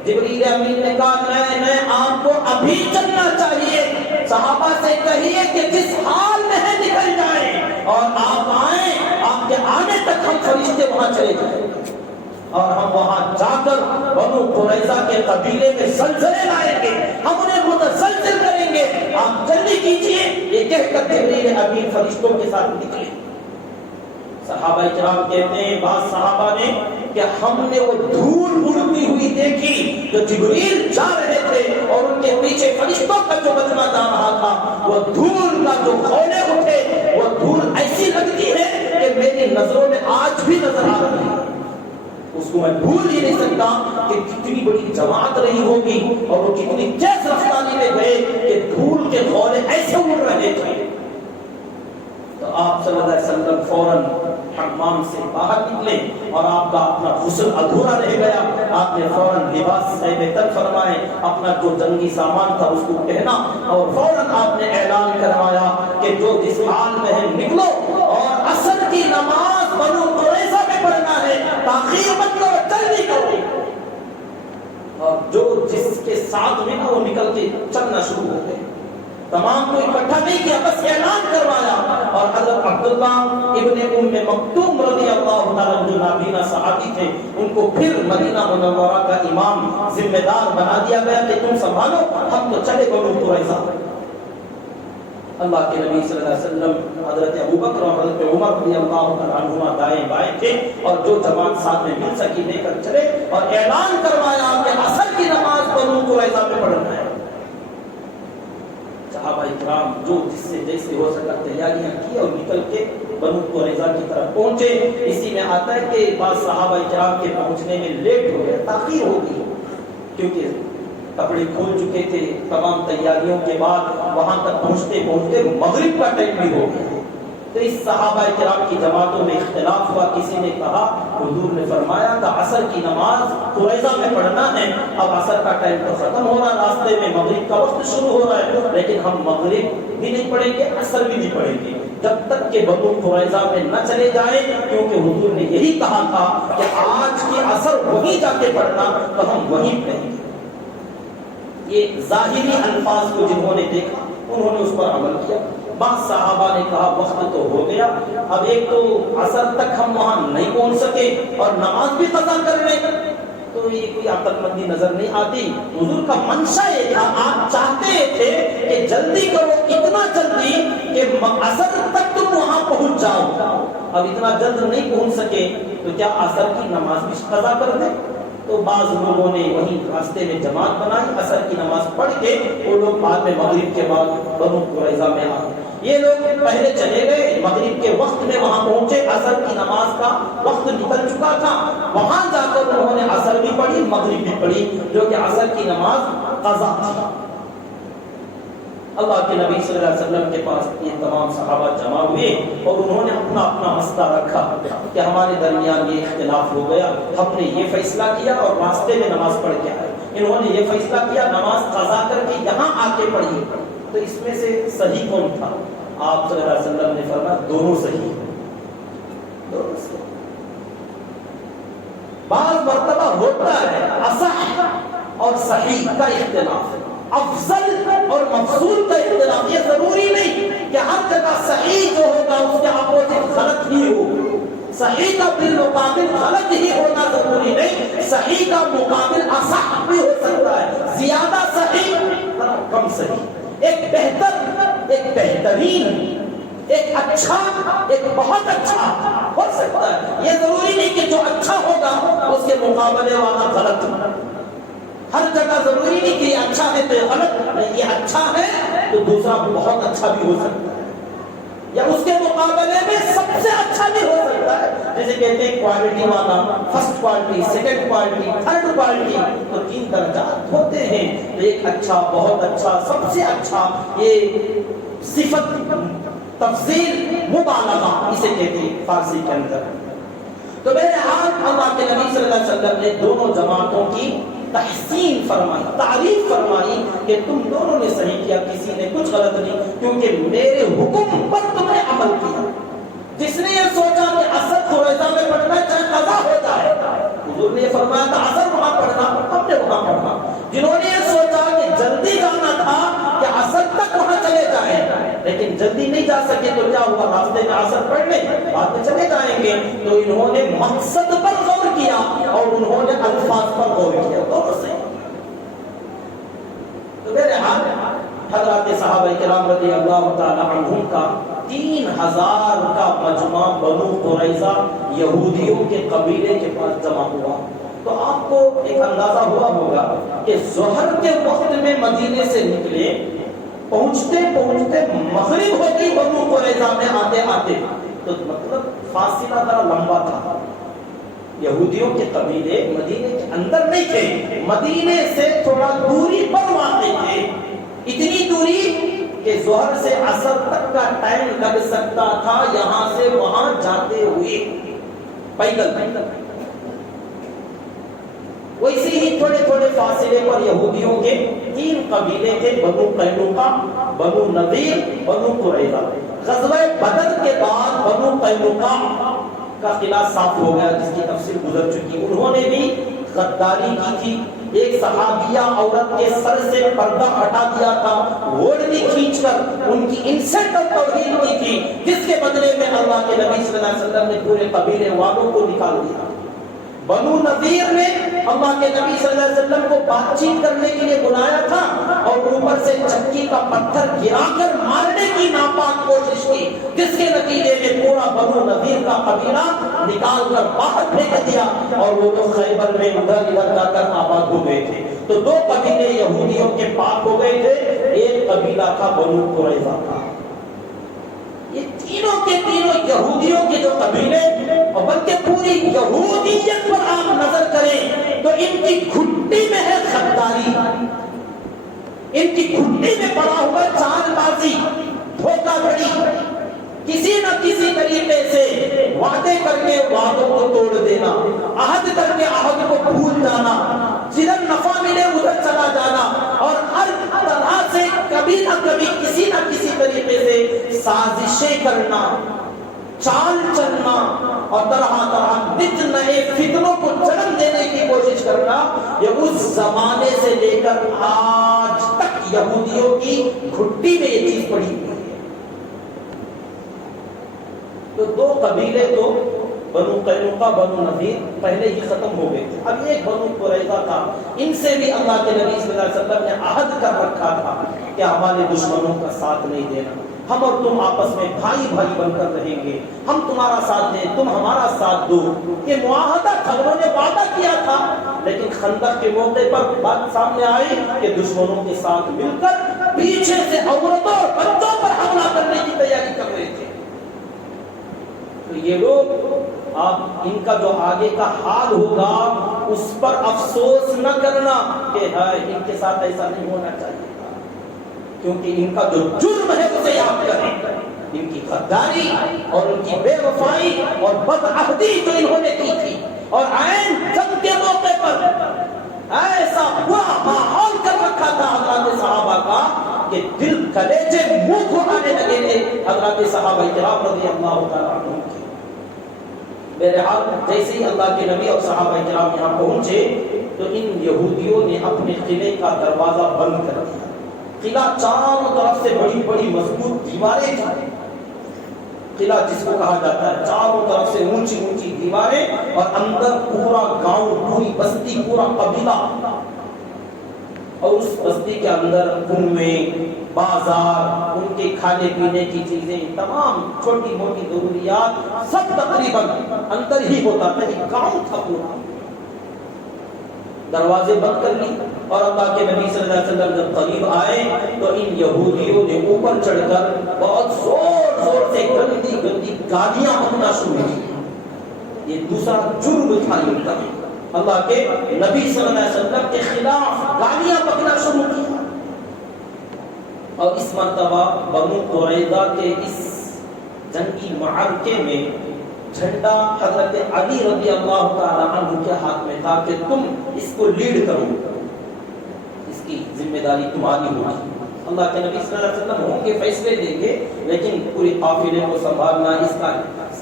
جبریل امین نے کہا نہیں، آپ کو ابھی چلنا چاہیے، صحابہ سے کہیے کہ جس حال میں ہے نکل جائیں اور آپ آئیں، آپ کے آنے تک ہم فرشتے وہاں چلے جائیں اور ہم وہاں جا کر بنو قریظہ کے قبیلے میں زلزلے لائیں گے، ہم انہیں متزلزل کریں گے، آپ جلدی کیجیے۔ یہ کہہ کر جبریل امین فرشتوں کے ساتھ نکلے۔ صحابہ کرام کہتے ہیں، بعض صحابہ نے کہ ہم نے وہ دھول اڑتی ہوئی دیکھی جو جبریل جا رہے تھے اور ان کے پیچھے فرشتوں کا جو مجمع جا رہا تھا، وہ دھول کا جو خولے اٹھے، وہ دھول ایسی لگتی ہے کہ میری نظروں میں آج بھی نظر آ رہی ہے، اس کو میں بھول ہی نہیں سکتا کہ کتنی بڑی جماعت رہی ہوگی اور وہ کتنی تیز رفتاری میں گئے کہ دھول کے خولے ایسے اڑ رہے تھے۔ تو آپ صلی اللہ علیہ وسلم فوراً حمام سے باہر نکلے اور آپ کا اپنا غسل ادھورا رہ گیا، آپ نے فوراً لباس سے بہتر فرمائے، اپنا جو جنگی سامان تھا اس کو پہنا اور فوراً آپ نے اعلان کروایا کہ جو جس حال میں ہے نکلو اور عصر کی نماز بنو قریظہ میں پڑھنا ہے، تاخیر مت کرو، جلدی کرو۔ اور جو جس کے ساتھ میں وہ نکل کے چلنا شروع ہو گئے، تمام کو اکٹھا نہیں کیا، بس اعلان کروایا۔ اور حضرت عبداللہ ابن ام مکتوم رضی اللہ تعالیٰ جو نابینا صحابی تھے، ان کو پھر مدینہ منورہ کا امام ذمہ دار بنا دیا گیا کہ تم سنبھالو، ہم تو چلے بنو قریظہ۔ اللہ کے نبی صلی اللہ علیہ وسلم، حضرت ابوبکر اور حضرت عمر رضی اللہ تعالیٰ عنہما دائیں بائیں تھے اور جو جماعت ساتھ میں مل سکی لے کر چلے اور اعلان کروایا کہ عصر کی نماز بنو قریظہ میں پڑھنا ہے۔ صحابہ کرام جو جس سے جیسے ہو سکا تیاریاں کی اور نکل کے بنو قریظہ کی طرف پہنچے۔ اسی میں آتا ہے کہ بعض صحابہ کرام کے پہنچنے میں لیٹ ہو گیا، تاخیر ہو گئی، کیونکہ کپڑے کھول چکے تھے، تمام تیاریوں کے بعد وہاں تک پہنچتے پہنچتے مغرب کا ٹائم بھی ہو گیا۔ تو اس صحابہ کرام کی جماعتوں میں اختلاف ہوا، کسی نے کہا، حضور نے فرمایا کہ عصر کی نماز قریظہ میں پڑھنا ہے، اب عصر کا ٹائم تو ختم ہو رہا، راستے میں مغرب کا وقت شروع ہو رہا ہے، لیکن ہم مغرب بھی نہیں پڑھیں گے، عصر بھی نہیں پڑھیں گے جب تک کہ بنو قریظہ میں نہ چلے جائیں، کیونکہ حضور نے یہی کہا تھا کہ آج کی عصر وہیں جا کے پڑھنا، تو ہم وہیں پڑھیں گے۔ یہ ظاہری الفاظ کو جنہوں نے دیکھا انہوں نے اس پر عمل کیا۔ بعض صحابہ نے کہا وقت تو ہو گیا، اب ایک تو عصر تک ہم وہاں نہیں پہنچ سکے اور نماز بھی قضا کر لیں، تو یہ کوئی عقل مندی نظر نہیں آتی۔ حضور کا منشا یہ تھا، آپ چاہتے تھے کہ جلدی کرو، اتنا جلدی کہ عصر تک تم وہاں پہنچ جاؤ۔ اب اتنا جلد نہیں پہنچ سکے تو کیا عصر کی نماز بھی قضا کر دیں؟ تو بعض لوگوں نے وہیں راستے میں جماعت بنائی، عصر کی نماز پڑھ کے وہ لوگ بعد میں مغرب کے بعد بنو قریظہ میں آئے۔ یہ لوگ پہلے چلے گئے، مغرب کے وقت میں وہاں پہنچے، عصر کی نماز کا وقت نکل چکا تھا، وہاں جا کر انہوں نے عصر بھی پڑھی، مغرب بھی پڑھی، جو کہ عصر کی نماز قضا تھی۔ اللہ کے نبی صلی اللہ علیہ وسلم کے پاس یہ تمام صحابہ جمع ہوئے اور انہوں نے اپنا اپنا مسئلہ رکھا کہ ہمارے درمیان یہ اختلاف ہو گیا، ہم نے یہ فیصلہ کیا اور راستے میں نماز پڑھ کے آئے، انہوں نے یہ فیصلہ کیا نماز قضا کر کے یہاں آ کے پڑھیے، تو اس میں سے صحیح کون تھا؟ آپ صلی اللہ علیہ وسلم نے فرمایا دونوں صحیح ہیں، دونوں صحیح۔ بعض مرتبہ ہوتا ہے اصح اور صحیح کا اختلاف، افضل اور مفضول کا اختلاف، یہ ضروری نہیں کہ ہر جگہ صحیح جو ہوگا اس کے اپوزٹ غلط ہی ہو، صحیح کا بالمقابل غلط ہی ہونا ضروری نہیں، صحیح کا مقابل اصح بھی ہو سکتا ہے، زیادہ صحیح کم صحیح، ایک بہتر، ایک بہترین، ایک اچھا، ایک بہت اچھا ہو سکتا ہے، یہ ضروری نہیں کہ جو اچھا ہوگا اس کے مقابلے والا غلط ہوگا۔ ہر جگہ ضروری نہیں کہ یہ اچھا ہے تو یہ غلط نہیں، یہ اچھا ہے تو دوسرا بہت اچھا بھی ہو سکتا ہے، یا اس کے مقابلے میں سب سے اچھا بھی ہو سکتا ہے. جیسے کہتے ہیں کوالٹی والا، first quality, second quality, third quality, تو 3 درجات ہوتے ہیں. تو ایک اچھا، بہت اچھا، سب سے اچھا، یہ صفت تفضیل مبالغہ اسے کہتے ہیں فارسی کے اندر. تو بہرحال اللہ کے نبی صلی اللہ علیہ وسلم نے دونوں جماعتوں کی تحسین فرمائی، تعریف فرمائی کہ تم دونوں نے صحیح کیا، کسی نے کچھ غلط نہیں، کیونکہ میرے حکم پر تم نے عمل کیا. جس نے یہ سوچا کہ عصر خریزہ میں پڑھنا چاہے قضا ہو جائے، حضور نے فرمایا تھا عصر وہاں پڑھنا، ہم نے وہاں پڑھنا. جنہوں نے یہ سوچا کہ جلدی جانا تھا کہ عصر تک وہاں چلے جائیں، لیکن جلدی نہیں جا سکے تو کیا ہوا، راستے میں عصر پڑھ لیں، بعد میں چلے جائیں گے. تو انہوں نے مقصد پر غور کیا اور انہوں نے الفاظ پر غور کیا، دونوں سے. تو بہرحال حضرات صحابہ کرام رضی اللہ تعالی عنہم کا 3000 کا مجمع بنو قریظہ یہودیوں کے قبیلے کے پاس جمع ہوا. تو آپ کو ایک اندازہ ہوا ہوگا کہ ظہر کے وقت میں مدینے سے نکلے، پہنچتے پہنچتے مغرب ہو گئی بنو قریظہ میں آتے آتے. تو مطلب فاصلہ ذرا لمبا تھا. یہودیوں کے قبیلے مدینے کے اندر نہیں تھے، مدینے سے تھوڑا دوری پر واقع تھے. اتنی دوری کہ ظہر سے عصر تک کا ٹائم لگ سکتا تھا یہاں سے وہاں جاتے ہوئے پیدل. ویسے ہی تھوڑے تھوڑے فاصلے پر یہودیوں کے 3 قبیلے تھے، بنو قینوقا، بنو نذیر، بنو قریظہ. غزوہ بدر کے بعد بنو قینوقا کا قلعہ صاف ہو گیا، جس کی تفصیل گزر چکی. انہوں نے بھی غداری کی تھی. ایک صحابیہ عورت کے سر سے پردہ ہٹا دیا تھا، اوڑھنی کھینچ کر ان کی انسلٹ اور توہین کی تھی، جس کے بدلے میں اللہ کے نبی صلی اللہ علیہ وسلم نے پورے قبیلے والوں کو نکال دیا. بنو نذیر نے اللہ کے نبی صلی اللہ علیہ وسلم کو بات چیت کرنے کے لیے بلایا تھا اور اوپر سے چکی کا پتھر گرا کر مارنے کی ناپاک کوشش کی، جس کے نتیجے میں پورا بنو نذیر کا قبیلہ نکال کر باہر پھینک دیا اور وہ تو خیبر میں ادھر ادھر جا کر آباد ہو گئے تھے. تو 2 قبیلے یہودیوں کے پاک ہو گئے تھے، ایک قبیلہ تھا بنو قریظہ کا. یہ تینوں کے تینوں یہودیوں کے جو قبیلے، اور بلکہ پوری یہودیت پر آپ نظر کریں تو ان کی گھٹی میں ہے غداری، ان کی گھٹی میں پڑا ہوا چال بازی، دھوکہ دھڑی، کسی نہ کسی طریقے سے وعدے کر کے وعدوں کو توڑ دینا، عہد کر کے عہد کو بھول جانا، جدھر نفع ملے ادھر چلا جانا، اور ہر طرح سے کبھی نہ کبھی کسی نہ کسی طریقے سے سازشیں کرنا، چال چلنا اور طرح طرح نت نئے فتنوں کو جنم دینے کی کوشش کرنا، یہ اس زمانے سے لے کر آج تک یہودیوں کی گھٹی میں یہ چیز پڑی ہوئی ہے. تو 2 قبیلے تو بنو قینوقا، بنو نذیر پہلے ہی ختم ہو گئے تھے. اب ایک بنو قریظہ تھا، ان سے بھی اللہ کے نبی صلی اللہ علیہ وسلم نے عہد کر رکھا تھا کہ ہمارے دشمنوں کا ساتھ نہیں دینا، ہم اور تم آپس میں بھائی بھائی بن کر رہیں گے، ہم تمہارا ساتھ دیں، تم ہمارا ساتھ دو. یہ معاہدہ تھا، انہوں نے وعدہ کیا تھا. لیکن خندق کے موقع پر بات سامنے آئی کہ دشمنوں کے ساتھ مل کر پیچھے سے عورتوں اور بچوں پر حملہ کرنے کی تیاری کر رہے تھے. تو یہ لوگ، آپ ان کا جو آگے کا حال ہوگا اس پر افسوس نہ کرنا کہ ہائے ان کے ساتھ ایسا نہیں ہونا چاہیے، کیونکہ ان کا جو جرم ہے اسے یاد کریں. ان کی غداری اور ان کی بے وفائی اور بدعہدی جو انہوں نے کی تھی، اور عین جنگ کے موقع پر ایسا برا ماحول کر رکھا تھا حضرات صحابہ کا کہ دل کلیجے منہ کو آنے لگے تھے حضرات صحابہ کرام رضی اللہ تعالیٰ عنہم کی. بہرحال جیسے ہی اللہ کے نبی اور صحابہ کرام یہاں پہنچے تو ان یہودیوں نے اپنے قلعے کا دروازہ بند کر دیا. قلعہ چاروں طرف سے بڑی بڑی مضبوط دیواریں تھیں. قلعہ جس کو کہا جاتا ہے، چاروں طرف سے اونچی اونچی دیواریں، اور اندر پورا گاؤں، پوری بستی، پورا قبیلہ، اور اس بستی کے اندر کنویں، بازار، ان کے کھانے پینے کی چیزیں، تمام چھوٹی موٹی ضروریات سب تقریباً اندر ہی ہوتا تھا. ایک گاؤں تھا پورا. دروازے بند کر لی، اور اللہ کے نبی صلی اللہ علیہ وسلم جب قریب آئے تو ان یہودیوں نے اوپر چڑھ کر بہت زور زور سے گندی گندی گالیاں بکنا شروع کی۔ یہ دوسرا جرم تھا ان کا، اللہ کے نبی صلی اللہ علیہ وسلم کے خلاف گالیاں بکنا شروع کی۔ اور اس مرتبہ بنو قریظہ کے اس جنگی معرکے میں جھنڈا حضرت علی رضی اللہ تعالی عنہ کے ہاتھ میں تھا کہ تم اس کو لیڈ کرو، اس کی ذمہ داری تمہاری ہوگی۔ اللہ کے نبی صلی اللہ علیہ وسلم ہوں گے، فیصلے دیں گے، لیکن پوری قافلے کو سنبھالنا، اس کا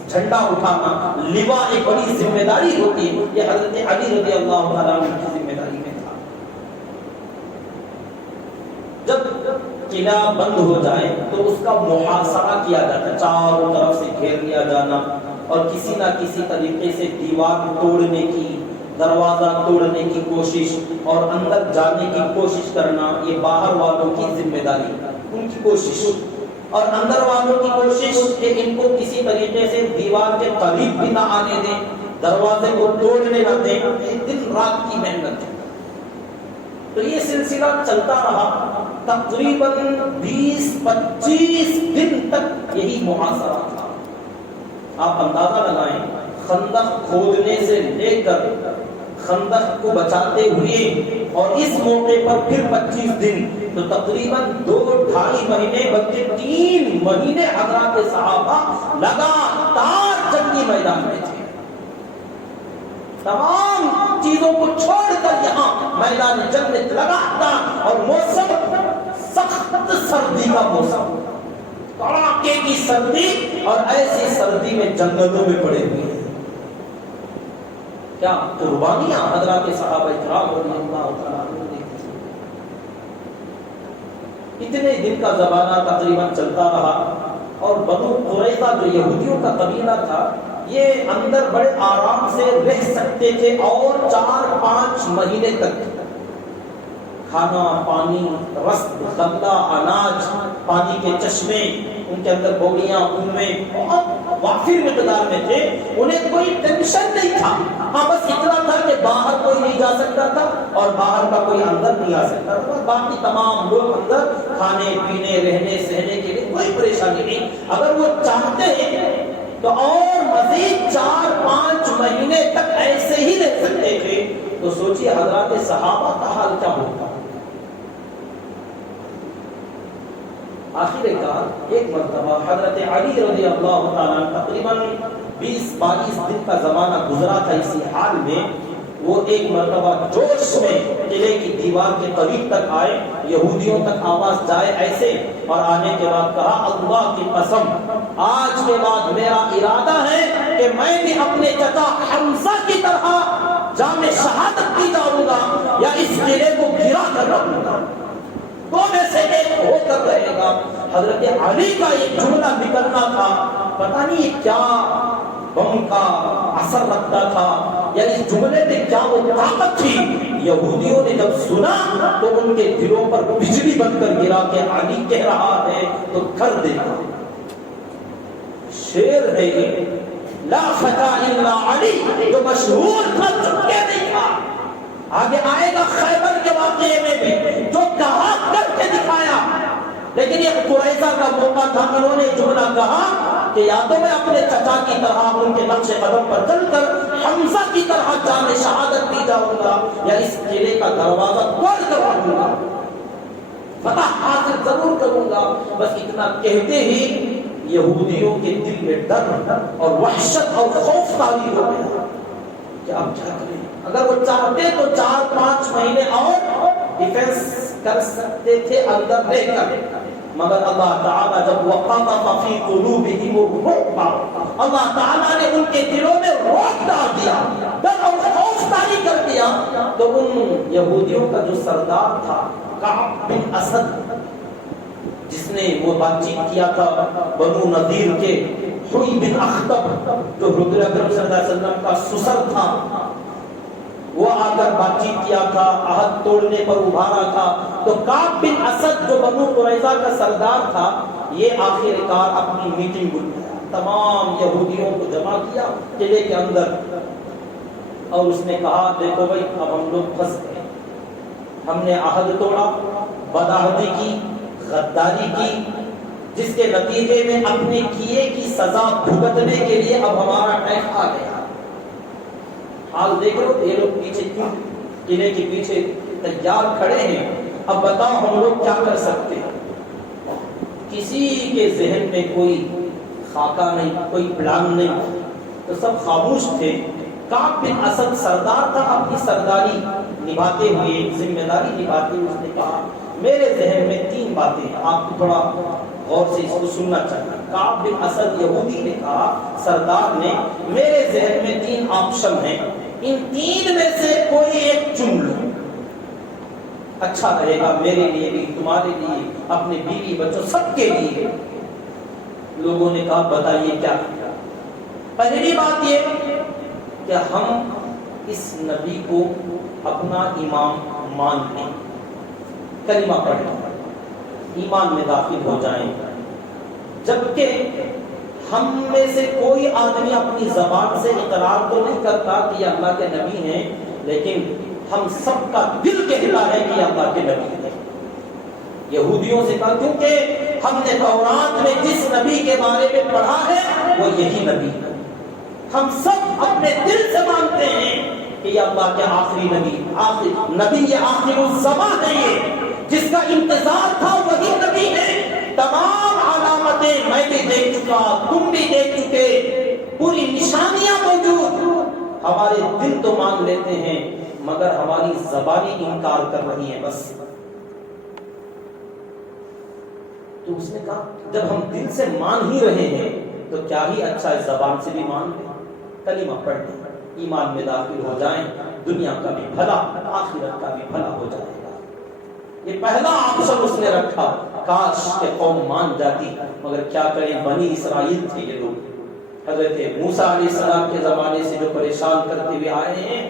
جھنڈا اٹھانا، لواء ایک بڑی ذمہ داری ہوتی ہے، یہ حضرت علی رضی اللہ تعالی عنہ کی ذمہ داری میں تھا۔ جب قلعہ بند ہو جائے تو اس کا محاصرہ کیا جاتا، چاروں طرف سے گھیر لیا جانا، اور کسی نہ کسی طریقے سے دیوار توڑنے کی، دروازہ توڑنے کی کوشش اور اندر جانے کی کوشش کرنا، یہ باہر والوں کی ذمہ داری، ان کی کوشش، اور اندر والوں کی کوشش کہ ان کو کسی طریقے سے دیوار کے قریب بھی نہ آنے دیں، دروازے کو توڑنے نہ دیں، دن رات کی محنت ہے۔ تو یہ سلسلہ چلتا رہا، تقریباً 20-25 دن تک یہی محاصرہ تھا۔ آپ اندازہ لگائیں، خندق کھودنے سے لے کر خندق کو بچاتے ہوئے اور اس موقع پر پھر 25 دن، تو تقریباً 2-2.5 مہینے بلکہ 3 مہینے حضرات صحابہ لگاتار جنگی میدان میں تھے۔ تمام چیزوں کو چھوڑ کر یہاں میدان جنگ میں لگاتار، اور موسم سخت سردی کا موسم، کڑاکے کی سردی، اور ایسی سردی میں جنگلوں میں پڑے ہوئے ہیں۔ کیا قربانیاں حضرات صحابہ کرام رضی اللہ تعالیٰ عنہ نے دی۔ اتنے دن کا زمانہ تقریباً چلتا رہا، اور بنو قریظہ جو یہودیوں کا قبیلہ تھا، یہ اندر بڑے آرام سے رہ سکتے تھے، اور 4-5 مہینے تک کھانا، پانی، رزق، غلہ، اناج، پانی کے چشمے، ان کے اندر بوڑیاں، کنویں بہت وافر مقدار میں تھے، انہیں کوئی ٹینشن نہیں تھا۔ ہاں بس اتنا تھا کہ باہر کوئی نہیں جا سکتا تھا، اور باہر کا کوئی اندر نہیں آ سکتا تھا، باقی تمام لوگ اندر کھانے پینے، رہنے سہنے کے لیے کوئی پریشانی نہیں۔ اگر وہ چاہتے ہیں تو اور مزید 4-5 مہینے تک ایسے ہی رہ سکتے تھے۔ تو سوچیے حضرات صحابہ کا حال کیا ہوتا۔ آخر کار ایک مرتبہ حضرت علی رضی اللہ تعالیٰ تقریباً 20-22 دن کا زمانہ گزرا تھا، اسی حال میں وہ ایک مرتبہ جوش میں قلعے کی دیوار کے قریب تک آئے، یہودیوں تک آواز جائے ایسے، اور آنے کے بعد کہا، اللہ کی قسم، آج کے بعد میرا ارادہ ہے کہ میں بھی اپنے چچا حمزہ کی طرح جام شہادت کی جاؤں گا، یا اس قلعے کو گرا کر رہوں گا، دو میں سے ایک ہو کر رہے گا۔ حضرت علی کا ایک جملہ نکلنا تھا، پتہ نہیں کیا بم کا اثر رکھتا تھا، یا اس جملے میں کیا وہ طاقت تھی۔ یہودیوں نے جب سنا تو ان کے دلوں پر بجلی بن کر گرا کہ علی کہہ رہا ہے تو کر دے گا۔ شعر ہے یہ، لا فتح الا علی، جو مشہور تھا چپکے نہیں تھا۔ آگے آئے گا خیبر کے واقعے میں بھی، جو کہا کر کے دکھایا، لیکن یہ قریظہ کا موقع تھا، انہوں نے جملہ کہا کہ یا تو میں اپنے چچا کی طرح ان کے نقش قدم پر چل کر حمزہ کی طرح جام شہادت دی جاؤں گا، یا اس قلعے کا دروازہ توڑ کر رہوں گا، فتح حاصل ضرور کروں گا۔ بس اتنا کہتے ہی یہودیوں کے دل میں ڈر اور وحشت اور خوف طاری ہو گیا کہ اب کیا کریں۔ اگر وہ چاہتے تو 4-5 مہینے اور ڈیفنس کر سکتے تھے اندر رہ کر، مگر اللہ تعالیٰ جب وقذف فی قلوبہم الرعب، اللہ تعالیٰ نے ان کے دلوں میں رعب ڈال دیا، ڈر اور خوف طاری کر دیا، تو ان یہودیوں کا جو سردار تھا کعب بن اسد، جس نے وہ بات چیت کیا تھا بنو نذیر کے، حوی بن اخطب جو حضور اکرم صلی اللہ علیہ وسلم کا سسر تھا، وہ آ کر بات چیت کیا تھا، عہد توڑنے پر ابھارا تھا۔ تو کعب بن اسد جو بنو قریظہ کا سردار تھا، یہ آخر کار اپنی میٹنگ بلایا، تمام یہودیوں کو جمع کیا قلعے کے اندر، اور اس نے کہا دیکھو بھائی اب ہم لوگ پھنس گئے، ہم نے عہد توڑا، بدعہدی کی، غداری کی، جس کے نتیجے میں اپنے کیے کی سزا بھگتنے کے لیے اب ہمارا ٹائم آ گیا۔ حال دیکھ لو یہ لوگ پیچھے کیوں قلعے کے پیچھے تیار کھڑے ہیں، اب بتاؤ ہم لوگ کیا کر سکتے ہیں؟ کسی کے ذہن میں کوئی خاکہ نہیں، کوئی پلان نہیں، تو سب خاموش تھے۔ کعب بن اسد سردار تھا، اپنی سرداری نبھاتے ہوئے، ذمہ داری نبھاتے ہوئے اس نے کہا میرے ذہن میں 3 باتیں ہیں، آپ کو تھوڑا غور سے اس کو سننا چاہیے۔ کعب بن اسد یہودی نے کہا سردار نے میرے ذہن میں 3 آپشن ہیں، ان 3 میں سے کوئی ایک چن لو، اچھا رہے گا میرے لیے بھی، تمہارے لیے، اپنے بیوی بچوں سب کے لیے۔ لوگوں نے کہا بتائیے کیا؟ پہلی بات یہ کہ ہم اس نبی کو اپنا امام مان لیں، کلمہ پڑھیں، ایمان میں داخل ہو جائیں، جبکہ ہم میں سے کوئی آدمی اپنی زبان سے اقرار تو نہیں کرتا کہ یہ اللہ کے نبی ہیں، لیکن ہم سب کا دل کہتا ہے کہ یہ اللہ کے نبی ہیں۔ یہودیوں سے کہا کیونکہ ہم نے تورات میں جس نبی کے بارے میں پڑھا ہے وہ یہی نبی ہے، ہم سب اپنے دل سے مانتے ہیں کہ یہ اللہ کے آخری نبی، یہ آخر الزماں ہے، یہ جس کا انتظار تھا وہی نبی ہے۔ تمام علامتیں میں بھی دیکھ چکا، تم بھی دیکھ چکے، پوری نشانیاں موجود، ہمارے دل تو مان لیتے ہیں مگر ہماری زبانی انکار کر رہی ہے بس۔ تو اس نے کہا جب ہم دل سے مان ہی رہے ہیں تو کیا ہی اچھا ہے زبان سے بھی مان لیں، کلمہ پڑھ لیں، ایمان میں داخل ہو جائیں، دنیا کا بھی بھلا آخرت کا بھی بھلا ہو جائے گا۔ یہ پہلا آپشن اس نے رکھا، کاش کہ قوم مان جاتی، مگر کیا کریں بنی اسرائیل تھے یہ لوگ، حضرت موسیٰ علیہ السلام کے زمانے سے جو پریشان کرتے ہوئے آئے ہیں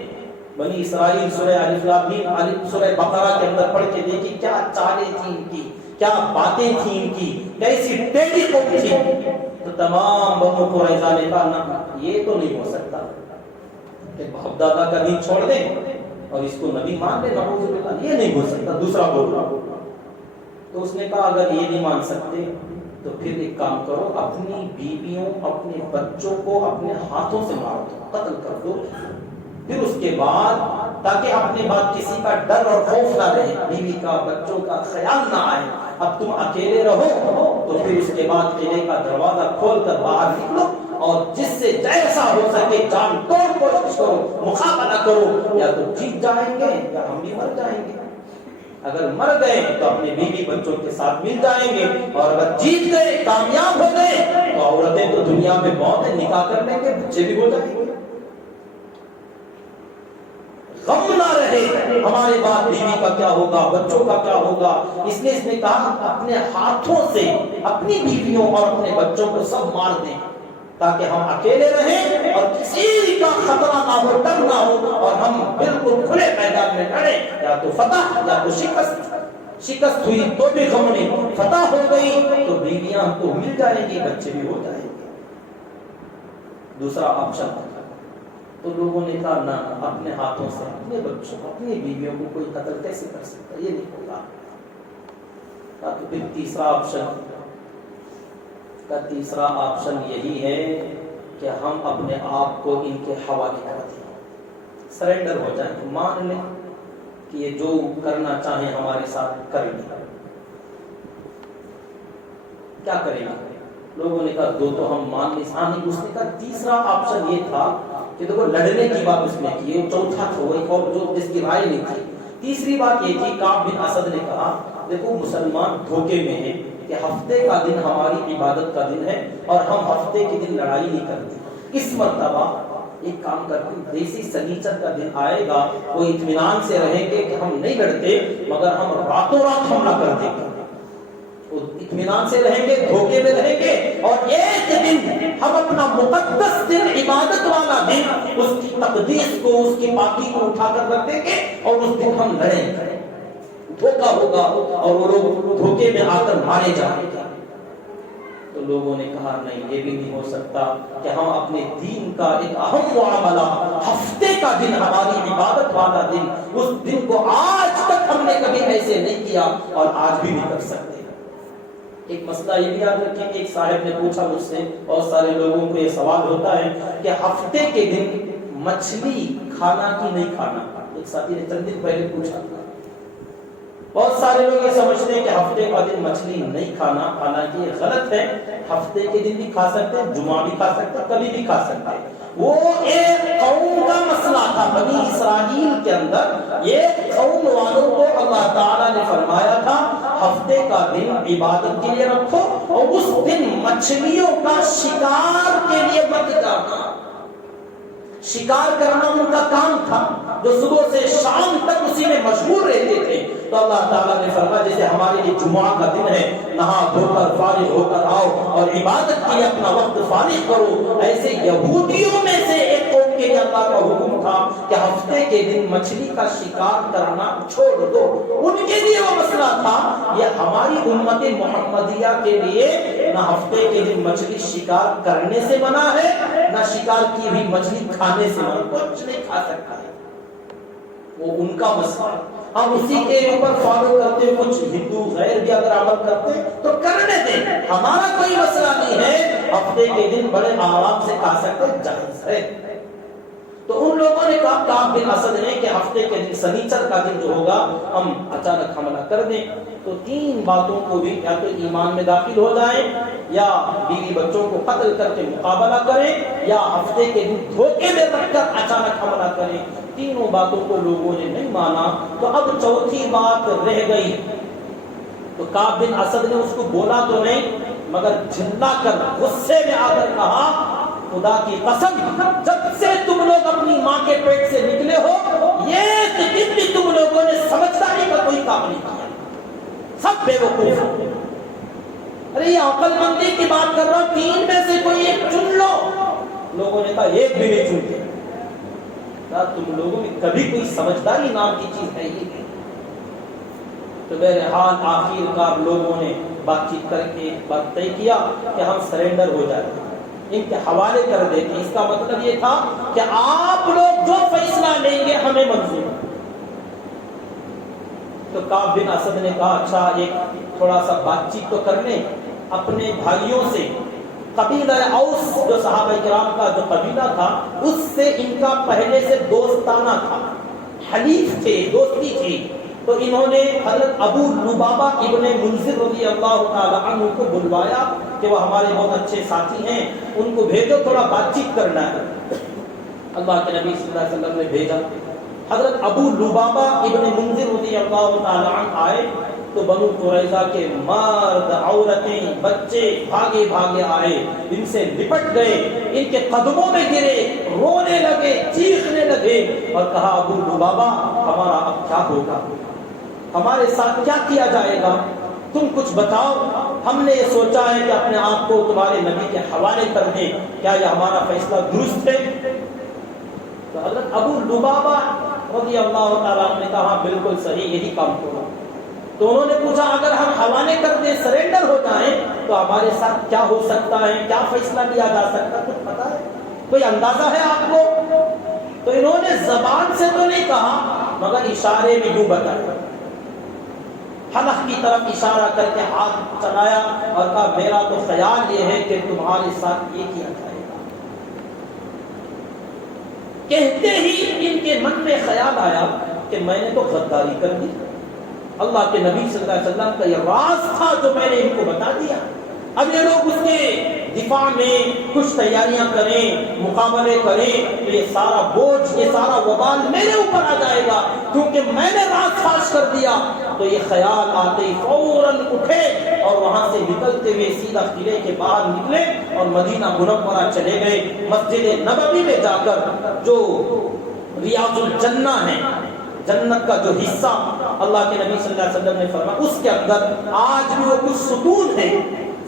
بنی اسرائیل۔ سورہ الف لام میم، سورہ بقرہ کے اندر پڑھ کے دیکھیں کیا چالیں تھیں ان کی، کیا باتیں تھیں ان کی، کیسی ٹیڑھی قوم تھی۔ تو تمام بنو قریظہ نے کہا نہ یہ تو نہیں ہو سکتا کہ باپ دادا کا دین چھوڑ دیں اور اس کو نبی مان لیں، نعوذ باللہ، یہ نہیں ہو سکتا۔ دوسرا بول رہا، تو اس نے کہا اگر یہ نہیں مان سکتے تو پھر ایک کام کرو، اپنی بیویوں اپنے بچوں کو اپنے ہاتھوں سے مار دو، قتل کر دو، پھر اس کے بعد تاکہ اپنے بعد کسی کا ڈر اور خوف نہ رہے، بیوی کا بچوں کا خیال نہ آئے، اب تم اکیلے رہو، تو پھر اس کے بعد قلعے کا دروازہ کھول کر باہر نکلو اور جس سے جیسا ہو سکے جان توڑ کوشش کرو، مقابلہ کرو، یا تو جیت جائیں گے یا ہم بھی مر جائیں گے۔ اگر مر گئے تو اپنے بیوی بچوں کے ساتھ مل جائیں گے، اور اگر جیت گئے کامیاب ہو گئے تو عورتیں تو دنیا میں بہت ہیں، نکاح کر لیں گے، بچے بھی ہو جائیں گے، غم نہ رہے ہمارے بعد بیوی کا کیا ہوگا، بچوں کا کیا ہوگا۔ اس لیے اس نے کہا اپنے ہاتھوں سے اپنی بیویوں اور اپنے بچوں کو سب مار دیں تاکہ ہم اکیلے رہیں اور کسی کا خطرہ نہ ہو، ڈر نہ ہو، اور ہم بالکل کھلے میدان میں لڑیں، یا تو فتح یا تو شکست۔ شکست ہوئی تو بھی غم نہیں، فتح ہو گئی تو بیویاں تو مل جائیں گی، بچے بھی ہو جائیں گے۔ دوسرا آپشن تھا، تو لوگوں نے کہا نہ، اپنے ہاتھوں سے اپنے بچوں اپنی بیویوں کو کوئی قتل کیسے کر سکتا، یہ نہیں ہوگا۔ تو پھر تیسرا آپشن یہی ہے کہ ہم اپنے آپ کو ان کے حوالے کر دیں، سرنڈر ہو جائیں، مان لیں کہ یہ جو کرنا چاہیں ہمارے ساتھ کر لیں۔ کیا کریں گے؟ لوگوں نے کہا دو تو ہم مان لیں، اس نے کہا تیسرا آپشن یہ تھا کہ دیکھو لڑنے کی بات اس نے کی، چوتھا تھا وہ ایک اور جو جس کی رائے نہیں تھی۔ تیسری بات یہ تھی، کعب بن اسد نے کہا دیکھو مسلمان دھوکے میں ہیں کہ ہفتے کا دن ہماری عبادت کا دن ہے اور ہم ہفتے کے دن لڑائی نہیں کرتے، اس مرتبہ ایک کام کرتے ہیں، دیسی سنیچر کا دن آئے گا، وہ اطمینان سے رہیں گے کہ ہم نہیں لڑتے مگر ہم راتوں رات حملہ کر دیں گے، اطمینان سے رہیں گے، دھوکے میں رہیں گے، اور ایک دن ہم اپنا مقدس دن، عبادت والا دن، اس کی تقدیس کو، اس کی پاکی کو اٹھا کر رکھ دیں گے اور اس دن ہم لڑیں گے، دھوکا ہوگا اور وہ لوگ دھوکے میں آ کر مارے جائیں گے۔ تو تو لوگوں نے کہا نہیں یہ بھی نہیں ہو سکتا کہ ہم اپنے دین کا ایک اہم معاملہ ہفتے کا دن ہماری عبادت والا دن اس دن کو آج تک ہم نے کبھی ایسے نہیں کیا اور آج بھی نہیں کر سکتے. ایک مسئلہ یہ بھی یاد رکھیں. ایک صاحب نے پوچھا مجھ سے, بہت سارے لوگوں کو یہ سوال ہوتا ہے کہ ہفتے کے دن مچھلی کھانا کی نہیں کھانا. ایک ساتھی نے چند دن پہلے پوچھا تھا. بہت سارے لوگ یہ سمجھتے ہیں کہ ہفتے کا دن مچھلی نہیں کھانا, حالانکہ یہ غلط ہے. ہفتے کے دن بھی کھا سکتے ہیں, جمعہ بھی کھا سکتے ہیں, کبھی بھی کھا سکتے ہیں. وہ ایک قوم کا مسئلہ تھا بنی اسرائیل کے اندر. یہ قوم والوں کو اللہ تعالیٰ نے فرمایا تھا ہفتے کا دن عبادت کے لیے رکھو اور اس دن مچھلیوں کا شکار کے لیے مت جانا. شکار کرنا ان کا کام تھا, جو صبح سے شام تک اسی میں مشغول رہتے تھے. تو اللہ تعالیٰ نے فرمایا جیسے ہمارے لیے جمعہ کا دن ہے, نہا دھو کر فارغ ہو کر آؤ اور عبادت کے لیے اپنا وقت فارغ کرو, ایسے یہودیوں میں سے ایک قوم کے لیے اللہ کا حکم تھا کہ ہفتے کے دن مچھلی کا شکار کرنا چھوڑ دو. ان کے لیے وہ مسئلہ تھا. یہ ہماری امت محمدیہ کے لیے نہ ہفتے کے دن مچھلی شکار کرنے سے منع ہے, نہ شکار کی ہوئی مچھلی کھانے سے منع. کچھ نہیں کھا سکتا ہے, وہ ان کا مسئلہ. ہم اسی کے اوپر فالو کرتے, کچھ ہندو غیر بھی اگر عمل کرتے تو کرنے دیں, ہمارا کوئی مسئلہ نہیں ہے. ہفتے کے دن بڑے آرام سے کھا سکتے, جائز ہے. تو ان لوگوں نے کہا کعب بن اسد نے کہ ہفتے کے دن سنیچر کا دن جو ہوگا ہم اچانک حملہ کر دیں. تو تین باتوں کو بھی یا تو ایمان میں داخل ہو جائیں, یا بیوی بچوں کو قتل کر کے مقابلہ کریں, یا ہفتے کے دن دھوکے میں رکھ کر اچانک حملہ کریں. تینوں باتوں کو لوگوں نے نہیں مانا. تو اب چوتھی بات رہ گئی. تو کعب بن اسد نے اس کو بولا تو نہیں, مگر جھلا کر غصے میں آ کر کہا خدا کی قسم جب سے تم لوگ اپنی ماں کے پیٹ سے نکلے ہو ایک دن بھی تم لوگوں نے سمجھداری کا کوئی کام نہیں کیا, سب بے وقوف ہو. ارے یہ عقل مندی کی بات کر رہا ہوں, تین میں سے کوئی ایک چن لو. لوگوں نے کہا ایک بھی نہیں چن کے. تم لوگوں میں کبھی کوئی سمجھداری نام کی چیز ہے ہی نہیں. تو بہرحال آخر کار لوگوں نے بات چیت کر کے بات طے کیا کہ ہم سرنڈر ہو جائیں, ان کے حوالے کر دیتے. اس کا مطلب یہ تھا کہ آپ لوگ جو فیصلہ لیں گے ہمیں منظور. تو کعب بن اسد نے کہا اچھا ایک تھوڑا سا بات چیت تو کر لیں اپنے بھائیوں سے. قبیلہ اوس جو صحابہ کرام کا جو قبیلہ تھا اس سے ان کا پہلے سے دوستانہ تھا, حلیف تھے, دوستی تھی. تو انہوں نے حضرت ابو لبابہ ابن منذر رضی اللہ تعالی عنہ کو بلوایا کہ وہ ہمارے بہت اچھے ساتھی ہیں, ان کو بھیجو تھوڑا بات چیت کرنا ہے. اللہ کے نبی صلی اللہ علیہ وسلم نے بھیجا. حضرت ابو لبابہ ابن منذر رضی اللہ تعالی عنہ آئے تو بنو قریظہ کے مرد, عورتیں, بچے بھاگے بھاگے آئے, ان سے لپٹ گئے, ان کے قدموں میں گرے, رونے لگے, چیخنے لگے اور کہا ابو لبابہ ہمارا اب کیا ہوگا, ہمارے ساتھ کیا کیا جائے گا, تم کچھ بتاؤ. ہم نے یہ سوچا ہے کہ اپنے آپ کو تمہارے نبی کے حوالے کر دیں, کیا یہ ہمارا فیصلہ درست ہے؟ تو حضرت ابو لبابہ رضی اللہ تعالیٰ نے کہا بالکل صحیح, یہی کام ہوگا. تو انہوں نے پوچھا اگر ہم حوالے کر دیں, سرنڈر ہو جائیں تو ہمارے ساتھ کیا ہو سکتا ہے, کیا فیصلہ لیا جا سکتا ہے, کچھ پتا ہے, کوئی اندازہ ہے آپ کو؟ تو انہوں نے زبان سے تو نہیں کہا مگر اشارے میں یوں بتایا, حلق کی طرف اشارہ کر کے ہاتھ چلایا اور کہا میرا تو خیال یہ ہے کہ تمہارے ساتھ یہ کیا جائے گا. کہتے ہی ان کے من میں خیال آیا کہ میں نے تو غداری کر دی. اللہ کے نبی صلی اللہ علیہ وسلم کا یہ راز تھا جو میں نے ان کو بتا دیا. اب یہ لوگ اس کے دفاع میں کچھ تیاریاں کریں, مقابلے کریں تو یہ سارا بوجھ, یہ سارا وبال میرے اوپر آ جائے گا کیونکہ میں نے راز فاش کر دیا. تو یہ خیال آتے ہی فوراً اٹھے اور وہاں سے نکلتے ہوئے سیدھا قلعے کے باہر نکلے اور مدینہ منورہ چلے گئے. مسجد نبوی میں جا کر جو ریاض الجنہ ہے, جنت کا جو حصہ اللہ کے نبی صلی اللہ علیہ وسلم نے فرمایا, اس کے اندر آج بھی وہ کچھ ستون ہیں,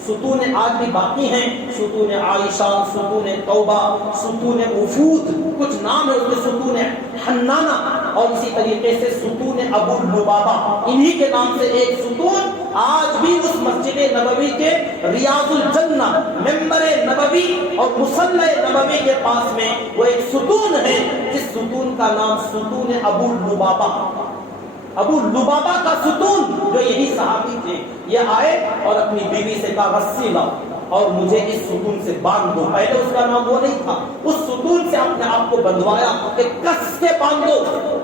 ستون آج بھی باقی ہیں, ستون عائشہ, ستون توبہ, ستون وفود, کچھ نام ہے اس کے, ستون حنانہ اور اسی طریقے سے ستون ابو لبابہ، انہی کے نام سے ایک ستون آج بھی اس مسجد نبوی کے ریاض الجنہ ممبر نبوی اور مصلی نبوی کے پاس میں وہ ایک ستون ہے، جس ستون کا نام ستون ابو لبابہ، ابو لبابہ کا ستون، جو یہی صحابی تھے، یہ آئے اور اپنی بیوی سے کہا رسی لا اور مجھے اس ستون سے باندھ دو۔ پہلے اس کا نام وہ نہیں تھا، اس ستون سے اپنے آپ کو بندھوایا کہ کس کے باندھ دو،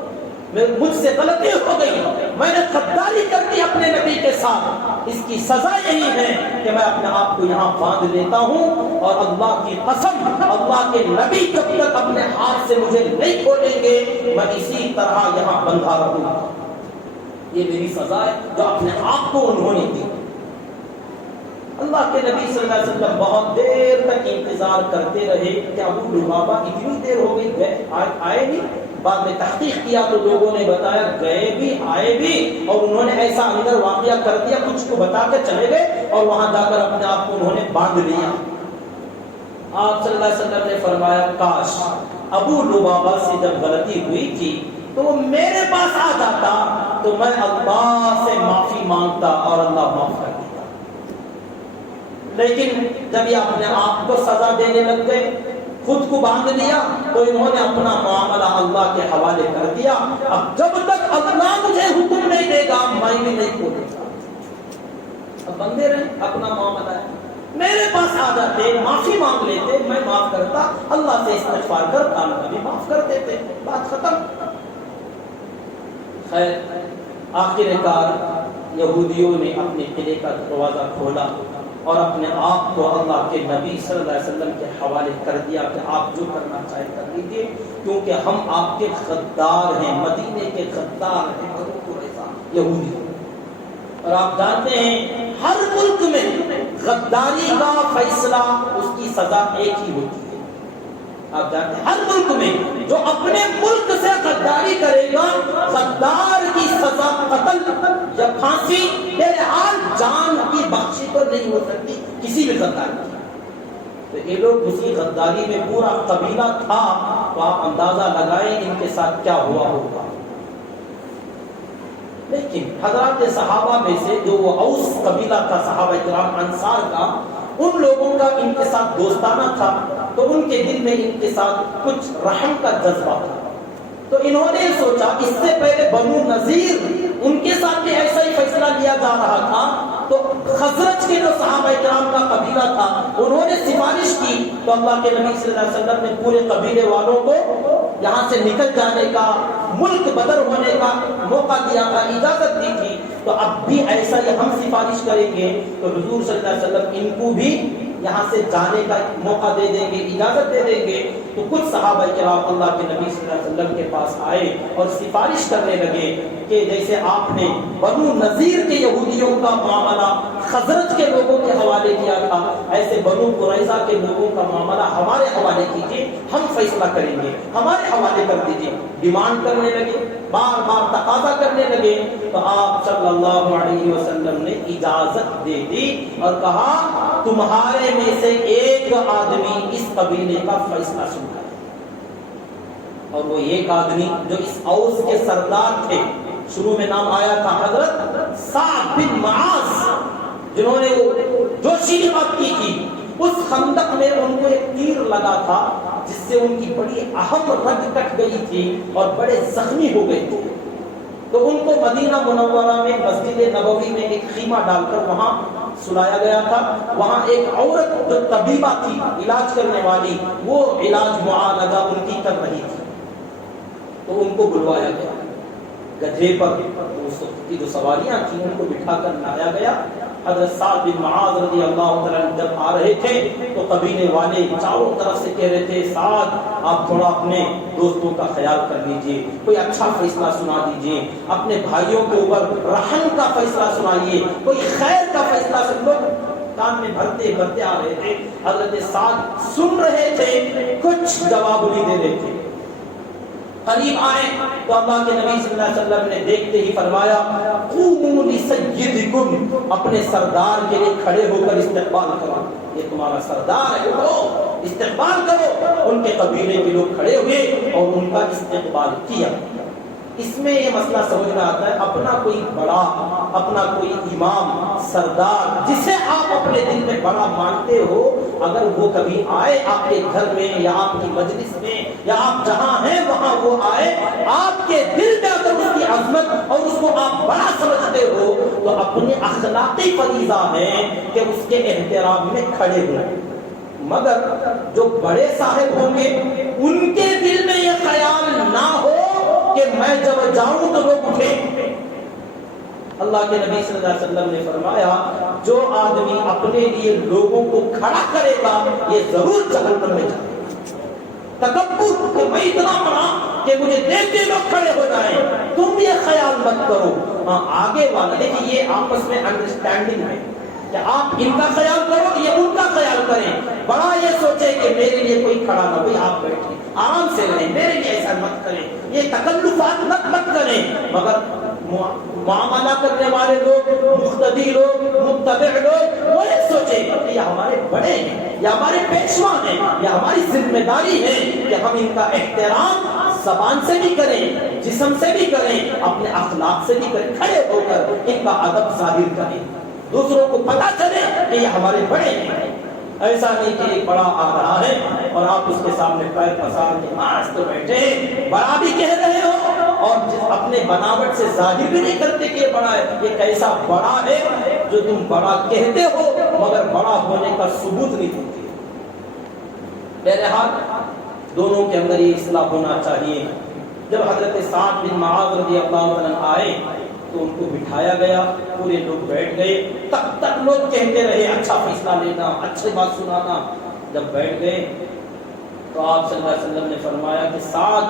مجھ سے غلطی ہو گئی، میں نے غداری کر دی اپنے نبی کے ساتھ، اس کی سزا یہی ہے کہ میں اپنے آپ کو یہاں باندھ لیتا ہوں، اور اللہ کی قسم اللہ کے نبی جب تک اپنے ہاتھ سے مجھے نہیں کھولیں گے میں اسی طرح یہاں بندھا رہوں گا۔ یہ میری سزا ہے جو اپنے آپ کو انہوں نے دی۔ اللہ کے نبی صلی اللہ علیہ وسلم بہت دیر تک انتظار کرتے رہے کہ ابو لبابہ اتنی دیر ہو گئی آئے نہیں۔ بعد میں تحقیق کیا تو لوگوں نے بتایا گئے بھی آئے بھی، اور انہوں نے ایسا اندر واقعہ کر دیا، کچھ کو بتا کے چلے گئے اور وہاں جا کر اپنے آپ کو انہوں نے باندھ لیا۔ آپ صلی اللہ علیہ وسلم نے فرمایا کاش ابو لبابہ سے جب غلطی ہوئی تھی تو وہ میرے پاس آ جاتا تو میں اللہ سے معافی مانگتا اور اللہ معاف کر دیتا، لیکن جب یہ اپنے آپ کو سزا دینے لگ گئے، خود کو باندھ لیا، تو انہوں نے اپنا معاملہ اللہ کے حوالے کر دیا۔ اب جب تک اللہ مجھے حکم نہیں دے گا میں بھی نہیں کھولوں گا۔ اب بندے رہے، اپنا معاملہ ہے، میرے پاس آ جاتے معافی مانگ لیتے، میں معاف کرتا، اللہ سے استغفار کرتا، اللہ بھی معاف کر دیتے، بات ختم۔ خیر آخر کار یہودیوں نے اپنے قلعے کا دروازہ کھولا اور اپنے آپ کو اللہ کے نبی صلی اللہ علیہ وسلم کے حوالے کر دیا کہ آپ جو کرنا چاہے کر لیجیے، کیونکہ ہم آپ کے غدار ہیں، مدینے کے غدار ہیں، بنو قریظہ یہودی۔ اور آپ جانتے ہیں ہر ملک میں غداری کا فیصلہ اس کی سزا ایک ہی ہوتی ہے۔ آپ جانتے ہیں ہر ملک میں جو اپنے ملک سے غداری کرے گا غدار کی سزا قتل یا پھانسی، بہرحال جان کی بخشی تو نہیں ہو سکتی کسی بھی غدار کی۔ تو یہ لوگ اسی غداری میں پورا قبیلہ تھا، تو آپ اندازہ لگائیں ان کے ساتھ کیا ہوا ہوگا۔ لیکن حضرات صحابہ میں سے جو وہ اوس قبیلہ کا صحابہ کرام انصار کا، ان لوگوں کا ان کے ساتھ دوستانہ تھا، تو ان کے دل میں ان کے ساتھ کچھ رحم کا جذبہ تھا۔ تو انہوں نے سوچا اس سے پہلے بنو نذیر ان کے ساتھ بھی ایسا ہی فیصلہ لیا جا رہا تھا، تو خزرج کے جو صحابہ کرام کا قبیلہ تھا انہوں نے سفارش کی، تو اللہ کے نبی صلی اللہ علیہ وسلم نے پورے قبیلے والوں کو یہاں سے نکل جانے کا، ملک بدر ہونے کا موقع دیا تھا، اجازت دی تھی۔ تو اب بھی ایسا ہی ہم سفارش کریں گے تو حضور صلی اللہ علیہ وسلم ان کو بھی یہاں سے جانے کا موقع دے دیں گے، اجازت دے دیں گے۔ تو کچھ صحابہ کرام اللہ کے نبی صلی اللہ علیہ وسلم کے پاس آئے اور سفارش کرنے لگے کہ جیسے آپ نے بنو نذیر کے یہودیوں کا معاملہ خزرج کے لوگوں کے حوالے کیا تھا، ایسے بنو قریظہ کے لوگوں کا معاملہ ہمارے حوالے کیجیے، ہم فیصلہ کریں گے، ہمارے حوالے کر دیجیے۔ ڈیمانڈ کرنے لگے، بار بار تقاضا کرنے لگے، تو آپ صلی اللہ علیہ وسلم نے اجازت دے دی اور کہا تمہارے میں سے ایک آدمی اس قبیلے کا فیصلہ سنائے۔ اور وہ ایک آدمی جو اس اوس کے سردار تھے، شروع میں نام آیا تھا حضرت سعد بن معاذ، جنہوں نے وہ جوشی بات کی تھی۔ اس خندق میں ان کو ایک تیر لگا تھا جس سے ان کی بڑی اہم رگ کٹ گئی تھی اور بڑے زخمی ہو گئے تھے۔ تو ان کو مدینہ منورہ میں مسجد نبوی میں ایک خیمہ ڈال کر وہاں سلایا گیا تھا۔ وہاں ایک عورت جو طبیبہ تھی، علاج کرنے والی، وہ علاج معالجہ ان کی کر رہی تھی۔ تو ان کو بلوایا گیا، گدھے پر کی جو سواریاں تھیں ان کو بٹھا کر لایا گیا۔ حضرت سعد بن معاذ رضی اللہ تعالیٰ جب آ رہے تھے تو قبیلے والے چاروں طرف سے کہہ رہے تھے سعد آپ تھوڑا اپنے دوستوں کا خیال کر لیجئے، کوئی اچھا فیصلہ سنا دیجئے، اپنے بھائیوں کے اوپر رحم کا فیصلہ سنائیے، کوئی خیر کا فیصلہ سن لو۔ کان میں بھرتے بھرتے آ رہے تھے، حضرت سعد سن رہے تھے، کچھ جواب نہیں دے رہے تھے۔ قریب آئے تو اللہ کے نبی صلی اللہ علیہ وسلم نے دیکھتے ہی فرمایا قوموا لسیدکم، اپنے سردار کے لیے کھڑے ہو کر استقبال کرو، یہ تمہارا سردار ہے، اٹھو استقبال کرو۔ ان کے قبیلے کے لوگ کھڑے ہوئے اور ان کا استقبال کیا۔ اس میں یہ مسئلہ سمجھ میں آتا ہے، اپنا کوئی بڑا، اپنا کوئی امام، سردار، جسے آپ اپنے دل میں بڑا مانتے ہو، اگر وہ کبھی آئے آپ کے گھر میں یا آپ کی مجلس میں یا آپ جہاں ہیں وہاں وہ آئے، آپ کے دل میں اگر اس کی عظمت اور اس کو آپ بڑا سمجھتے ہو تو اپنی اخلاقی فریضہ ہے کہ اس کے احترام میں کھڑے ہوئے۔ مگر جو بڑے صاحب ہوں گے ان کے دل میں یہ خیال نہ ہو کہ میں جب جاؤں تو لوگ اٹھیں۔ اللہ کے نبی صلی اللہ علیہ وسلم نے فرمایا جو آدمی اپنے لیے لوگوں کو کھڑا کرے گا یہ ضرور جہنم میں جائے گا۔ تکبر کہ میں اتنا بڑا کہ مجھے دیکھ کے لوگ کھڑے ہو جائیں، تم یہ خیال مت کرو۔ ہاں آگے والا دیکھیں، یہ آپس میں انڈرسٹینڈنگ ہے کہ آپ ان کا خیال کرو یہ ان کا خیال کریں۔ بڑا یہ سوچے کہ میرے لیے کوئی کھڑا نہ، بھائی آپ بیٹھیں آرام سے رہیں، میرے لیے ایسا مت کریں، یہ تکلفات مت کریں۔ مگر معاملہ کرنے والے لوگ، مقتدی لوگ، متبع لوگ، وہ یہ سوچیں کہ یہ ہمارے بڑے ہیں، یہ ہمارے پیشوا ہیں، یہ ہماری ذمہ داری ہے کہ ہم ان کا احترام زبان سے بھی کریں، جسم سے بھی کریں، اپنے اخلاق سے بھی کریں، کھڑے ہو کر ان کا ادب ظاہر کریں، دوسروں کو پتا چلے کہ یہ ہمارے بڑے ہیں۔ ایسا نہیں کہ ایک بڑا آ رہا ہے اور آپ اس کے سامنے پیر پسار کے مست بیٹھے ہیں، بڑا بھی کہہ رہے ہو اور اپنے بناوٹ سے ظاہر بھی نہیں کرتے کہ یہ بڑا ہے۔ یہ کیسا بڑا ہے جو تم بڑا کہتے ہو مگر بڑا ہونے کا ثبوت نہیں دیتے۔ بہرحال دونوں کے اندر یہ اصلاح ہونا چاہیے۔ جب حضرت سعد بن معاذ رضی اللہ عنہ آئے تو ان کو بٹھایا گیا، پورے لوگ بیٹھ گئے، تب تک لوگ کہتے رہے اچھا فیصلہ لینا، اچھی بات سنانا۔ جب بیٹھ گئے تو آپ صلی اللہ علیہ وسلم نے فرمایا کہ سعد،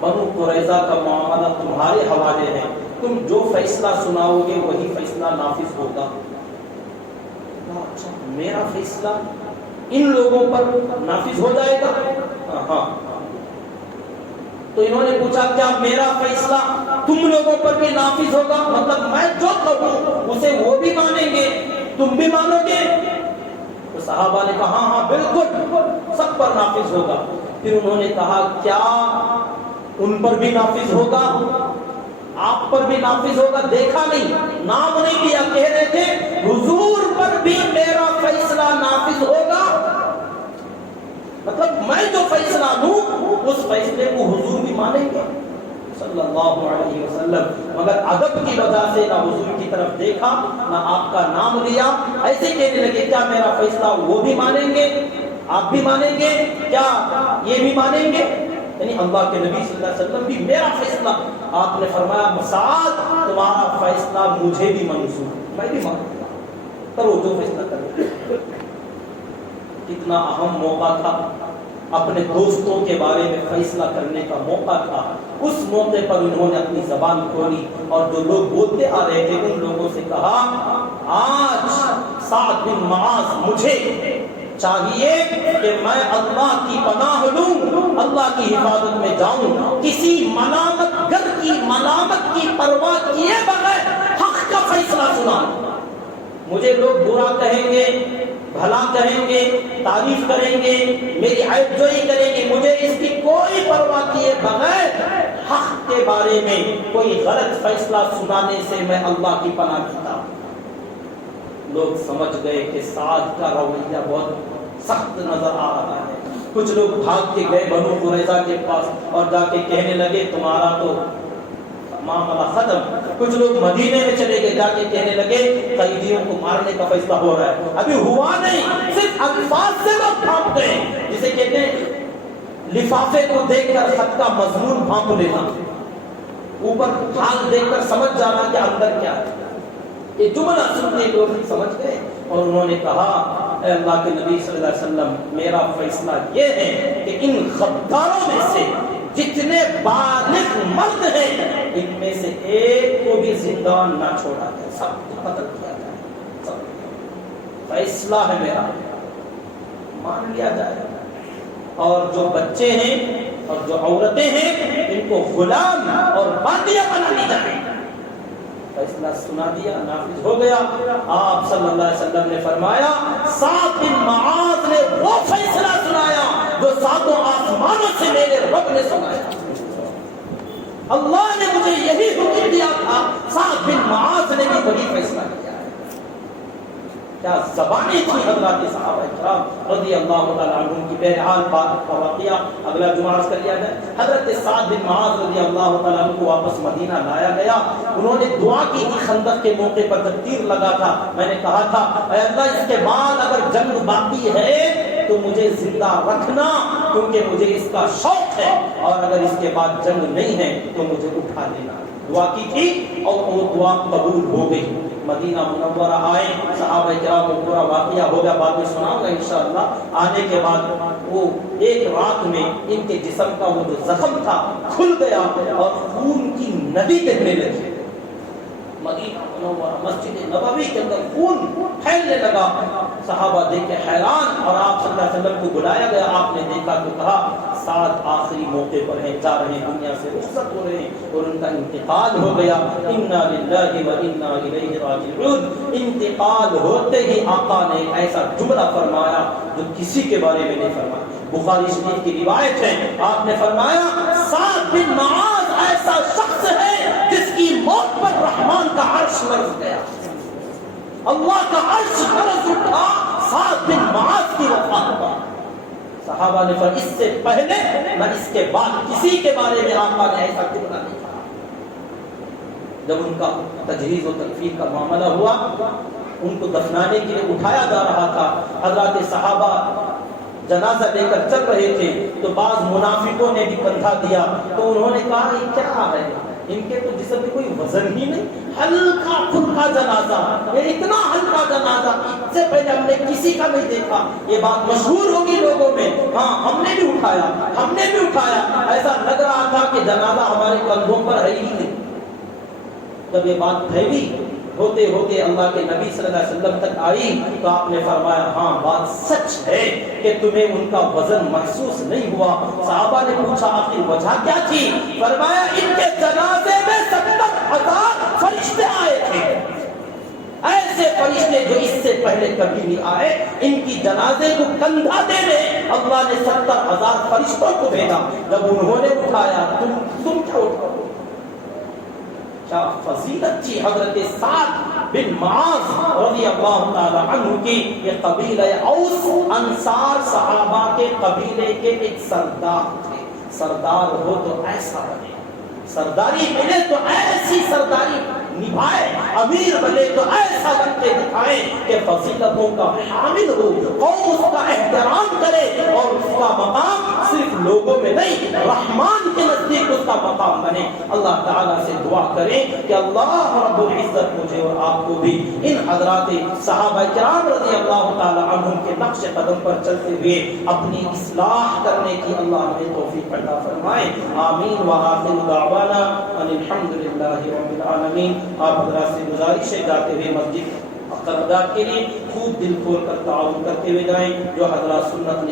بنو قریظہ کا معاملہ تمہارے حوالے ہے، تم جو فیصلہ سناؤ گے وہی فیصلہ نافذ ہوگا۔ اچھا میرا فیصلہ ان لوگوں پر نافذ ہو جائے گا؟ ہاں۔ تو انہوں نے پوچھا کیا میرا فیصلہ تم لوگوں پر بھی نافذ ہوگا؟ مطلب میں جو کہوں اسے وہ بھی مانیں گے، تم بھی مانو گے؟ تو صحابہ نے کہا ہاں بالکل سب پر نافذ ہوگا۔ پھر انہوں نے کہا کیا ان پر بھی نافذ ہوگا، آپ پر بھی نافذ ہوگا؟ دیکھا نہیں، نام نہیں لیا، کہہ رہے تھے حضور پر بھی میرا فیصلہ نافذ ہوگا۔ مطلب میں جو فیصلہ دوں اس فیصلے کو حضور بھی مانیں گے صلی اللہ علیہ وسلم۔ مگر ادب کی وجہ سے نہ حضور کی طرف دیکھا نہ آپ کا نام لیا، ایسے کہنے لگے کیا میرا فیصلہ وہ بھی مانیں گے، آپ بھی مانیں گے، کیا یہ بھی مانیں گے؟ یعنی اللہ کے نبی صلی اللہ علیہ وسلم بھی میرا فیصلہ، آپ نے فرمایا سعد تمہارا فیصلہ مجھے بھی منظور، میں بھی مانوں گا، کرو جو فیصلہ کرو۔ کتنا اہم موقع تھا، اپنے دوستوں کے بارے میں فیصلہ کرنے کا موقع تھا۔ اس موقع پر انہوں نے اپنی زبان کھولی اور جو لوگ بولتے آ رہے تھے ان لوگوں سے کہا آج سعد بن معاذ مجھے چاہیے کہ میں اللہ کی پناہ لوں، اللہ کی حفاظت میں جاؤں، کسی ملامت گر کی ملامت کی پرواہ کیے بغیر حق کا فیصلہ سناؤں۔ مجھے لوگ برا کہیں گے، بھلا کہیں گے، تعریف کریں گے، میری عیب جوئی کریں گے، مجھے اس کی کوئی پرواہ کیے بغیر حق کے بارے میں کوئی غلط فیصلہ سنانے سے میں اللہ کی پناہ لیتا ہوں۔ لوگ سمجھ گئے کہ سعد کا رویہ بہت سخت نظر آ رہا ہے۔ کچھ لوگ بھاگ کے گئے بنو قریظہ کے پاس اور جا کے کہنے لگے تمہارا تو معاملہ ختم۔ کچھ لوگ مدینے میں چلے گئے، جا کے کہنے لگے قیدیوں کو مارنے کا فیصلہ ہو رہا ہے۔ ابھی ہوا نہیں، صرف الفاظ سے لوگ بھاپ گئے، جسے کہتے ہیں لفافے کو دیکھ کر خط کا مضمون بھاپ لینا، اوپر حال دیکھ کر سمجھ جانا کہ اندر کیا ہے۔ یہ جملہ سنتے لوگ سمجھ گئے اور انہوں نے کہا اے اللہ کے نبی صلی اللہ علیہ وسلم، میرا فیصلہ یہ ہے کہ ان غداروں میں سے جتنے بالغ مرد ہیں ان میں سے ایک کو بھی زندہ نہ چھوڑا جائے، سب کو قتل کیا جائے۔ فیصلہ ہے میرا، مان لیا جائے۔ اور جو بچے ہیں اور جو عورتیں ہیں ان کو غلام اور باندیاں بنا لی جائیں۔ فیصلہ سنا دیا، نافذ ہو گیا۔ آپ صلی اللہ علیہ وسلم نے فرمایا سعد بن معاذ نے وہ فیصلہ سنایا جو ساتوں آسمانوں سے میرے رب نے سنایا۔ اللہ نے مجھے یہی حکم دیا تھا، سعد بن معاذ نے بھی وہی فیصلہ کیا۔ کیا زبانیں تھی حضرات صحابہ کرام رضی اللہ تعالیٰ عنہ کی۔ بہرحال بات کا واقعہ اگلا جمعہ عرض کر لیا جائے۔ حضرت سعد بن معاذ رضی اللہ تعالیٰ عنہ کو واپس مدینہ لایا گیا۔ انہوں نے دعا کی تھی خندق کے موقع پر جب تیر لگا تھا، میں نے کہا تھا اے اللہ اس کے بعد اگر جنگ باقی ہے تو مجھے زندہ رکھنا، کیونکہ مجھے اس کا شوق ہے، اور اگر اس کے بعد جنگ نہیں ہے تو مجھے اٹھا لینا۔ دعا کی تھی اور وہ دعا قبول ہو گئی۔ مدینہ منورہ آئے، صحابہ کرام کو پورا واقعہ ہوگا، بعد میں سناؤں گا انشاءاللہ۔ آنے کے بعد وہ ایک رات میں ان کے جسم کا وہ جو زخم تھا کھل گیا اور خون کی ندی بہنے لگی۔ مدینہ منورہ مسجد نبوی کے اندر خون پھیلنے لگا۔ صحابہ دیکھ کے حیران، اور آپ صلی اللہ علیہ وسلم کو بلایا گیا۔ آپ نے دیکھا تو کہا سعد آخری موقع پر ہیں، جا رہے ہیں، دنیا سے رخصت ہو رہے ہیں اور ان کا انتقال ہو گیا۔ انا للہ و انا الیہ راجعون۔ انتقال ہوتے ہی آقا نے ایسا جملہ فرمایا جو کسی کے بارے میں نہیں فرمایا۔ بخاری شریف کی روایت ہے، آپ نے فرمایا سعد بن معاذ ایسا شخص ہے جس کی موت پر رحمان کا عرش لرز گیا، اللہ کا عرش لرز اٹھا سعد بن معاذ کی وفات پر۔ صحابہ نے فرمایا اس سے پہلے نہ اس کے بعد کسی کے بارے میں آقا نے ایسا جملہ نہیں کہا۔ جب ان کا تجہیز و تکفین کا معاملہ ہوا، ان کو دفنانے کے لیے اٹھایا جا رہا تھا، حضرات صحابہ جنازہ لے کر چل رہے تھے تو بعض منافقوں نے بھی کندھا دیا، تو انہوں نے کہا یہ کیا ہے، ان کے تو جسم میں کوئی وزن ہی نہیں، ہلکا پھلکا جنازہ، یہ اتنا ہلکا جنازہ اس سے پہلے ہم نے کسی کا نہیں دیکھا۔ یہ بات مشہور ہوگی لوگوں میں، ہاں ہم نے بھی اٹھایا، ایسا لگ رہا تھا کہ جنازہ ہمارے کندھوں پر ہے ہی نہیں۔ جب یہ بات پھیلی ہوتے ہوتے اللہ کے نبی صلی اللہ علیہ وسلم تک آئی تو آپ نے فرمایا ہاں بات سچ ہے کہ تمہیں ان کا وزن محسوس نہیں ہوا۔ صحابہ نے پوچھا آخر وجہ کیا تھی؟ فرمایا ان کے جنازے میں 70,000 فرشتے آئے تھے، ایسے فرشتے جو اس سے پہلے کبھی نہیں آئے۔ ان کی جنازے کو کندھا دینے اللہ نے 70,000 فرشتوں کو بھیجا۔ جب انہوں نے اٹھایا تم کیا اٹھاؤ؟ فضیلت تھی حضرت سعد بن معاذ رضی اللہ تعالی عنہ کی۔ یہ قبیلہ اوس انصار صحابہ کے قبیلے کے ایک سردار تھے۔ سردار ہو تو ایسا بنے، سرداری ملے تو ایسی سرداری نبھائے، امیر بنے تو ایسا بن کے دکھائے کہ فضیلتوں کا حامل ہو، قوم اس کا احترام کرے اور اس کا مقام صرف لوگوں میں نہیں رحمان کے نزدیک اس کا مقام بنے۔ اللہ تعالیٰ سے دعا کریں کہ اللہ رب العزت مجھے اور آپ کو بھی ان حضرات صحابہ کرام رضی اللہ تعالیٰ عنہم کے نقش قدم پر چلتے ہوئے اپنی اصلاح کرنے کی اللہ ہمیں توفیق عطا فرمائے۔ آمین۔ وآخر دعوانا ان الحمد للہ رب العالمین۔ آپ حضرات سے گزارش ہے جاتے ہوئے مسجد قرارداد کے لیے خوب دل کھول کر تعاون کرتے ہوئے جائیں۔ جو حضرات سنت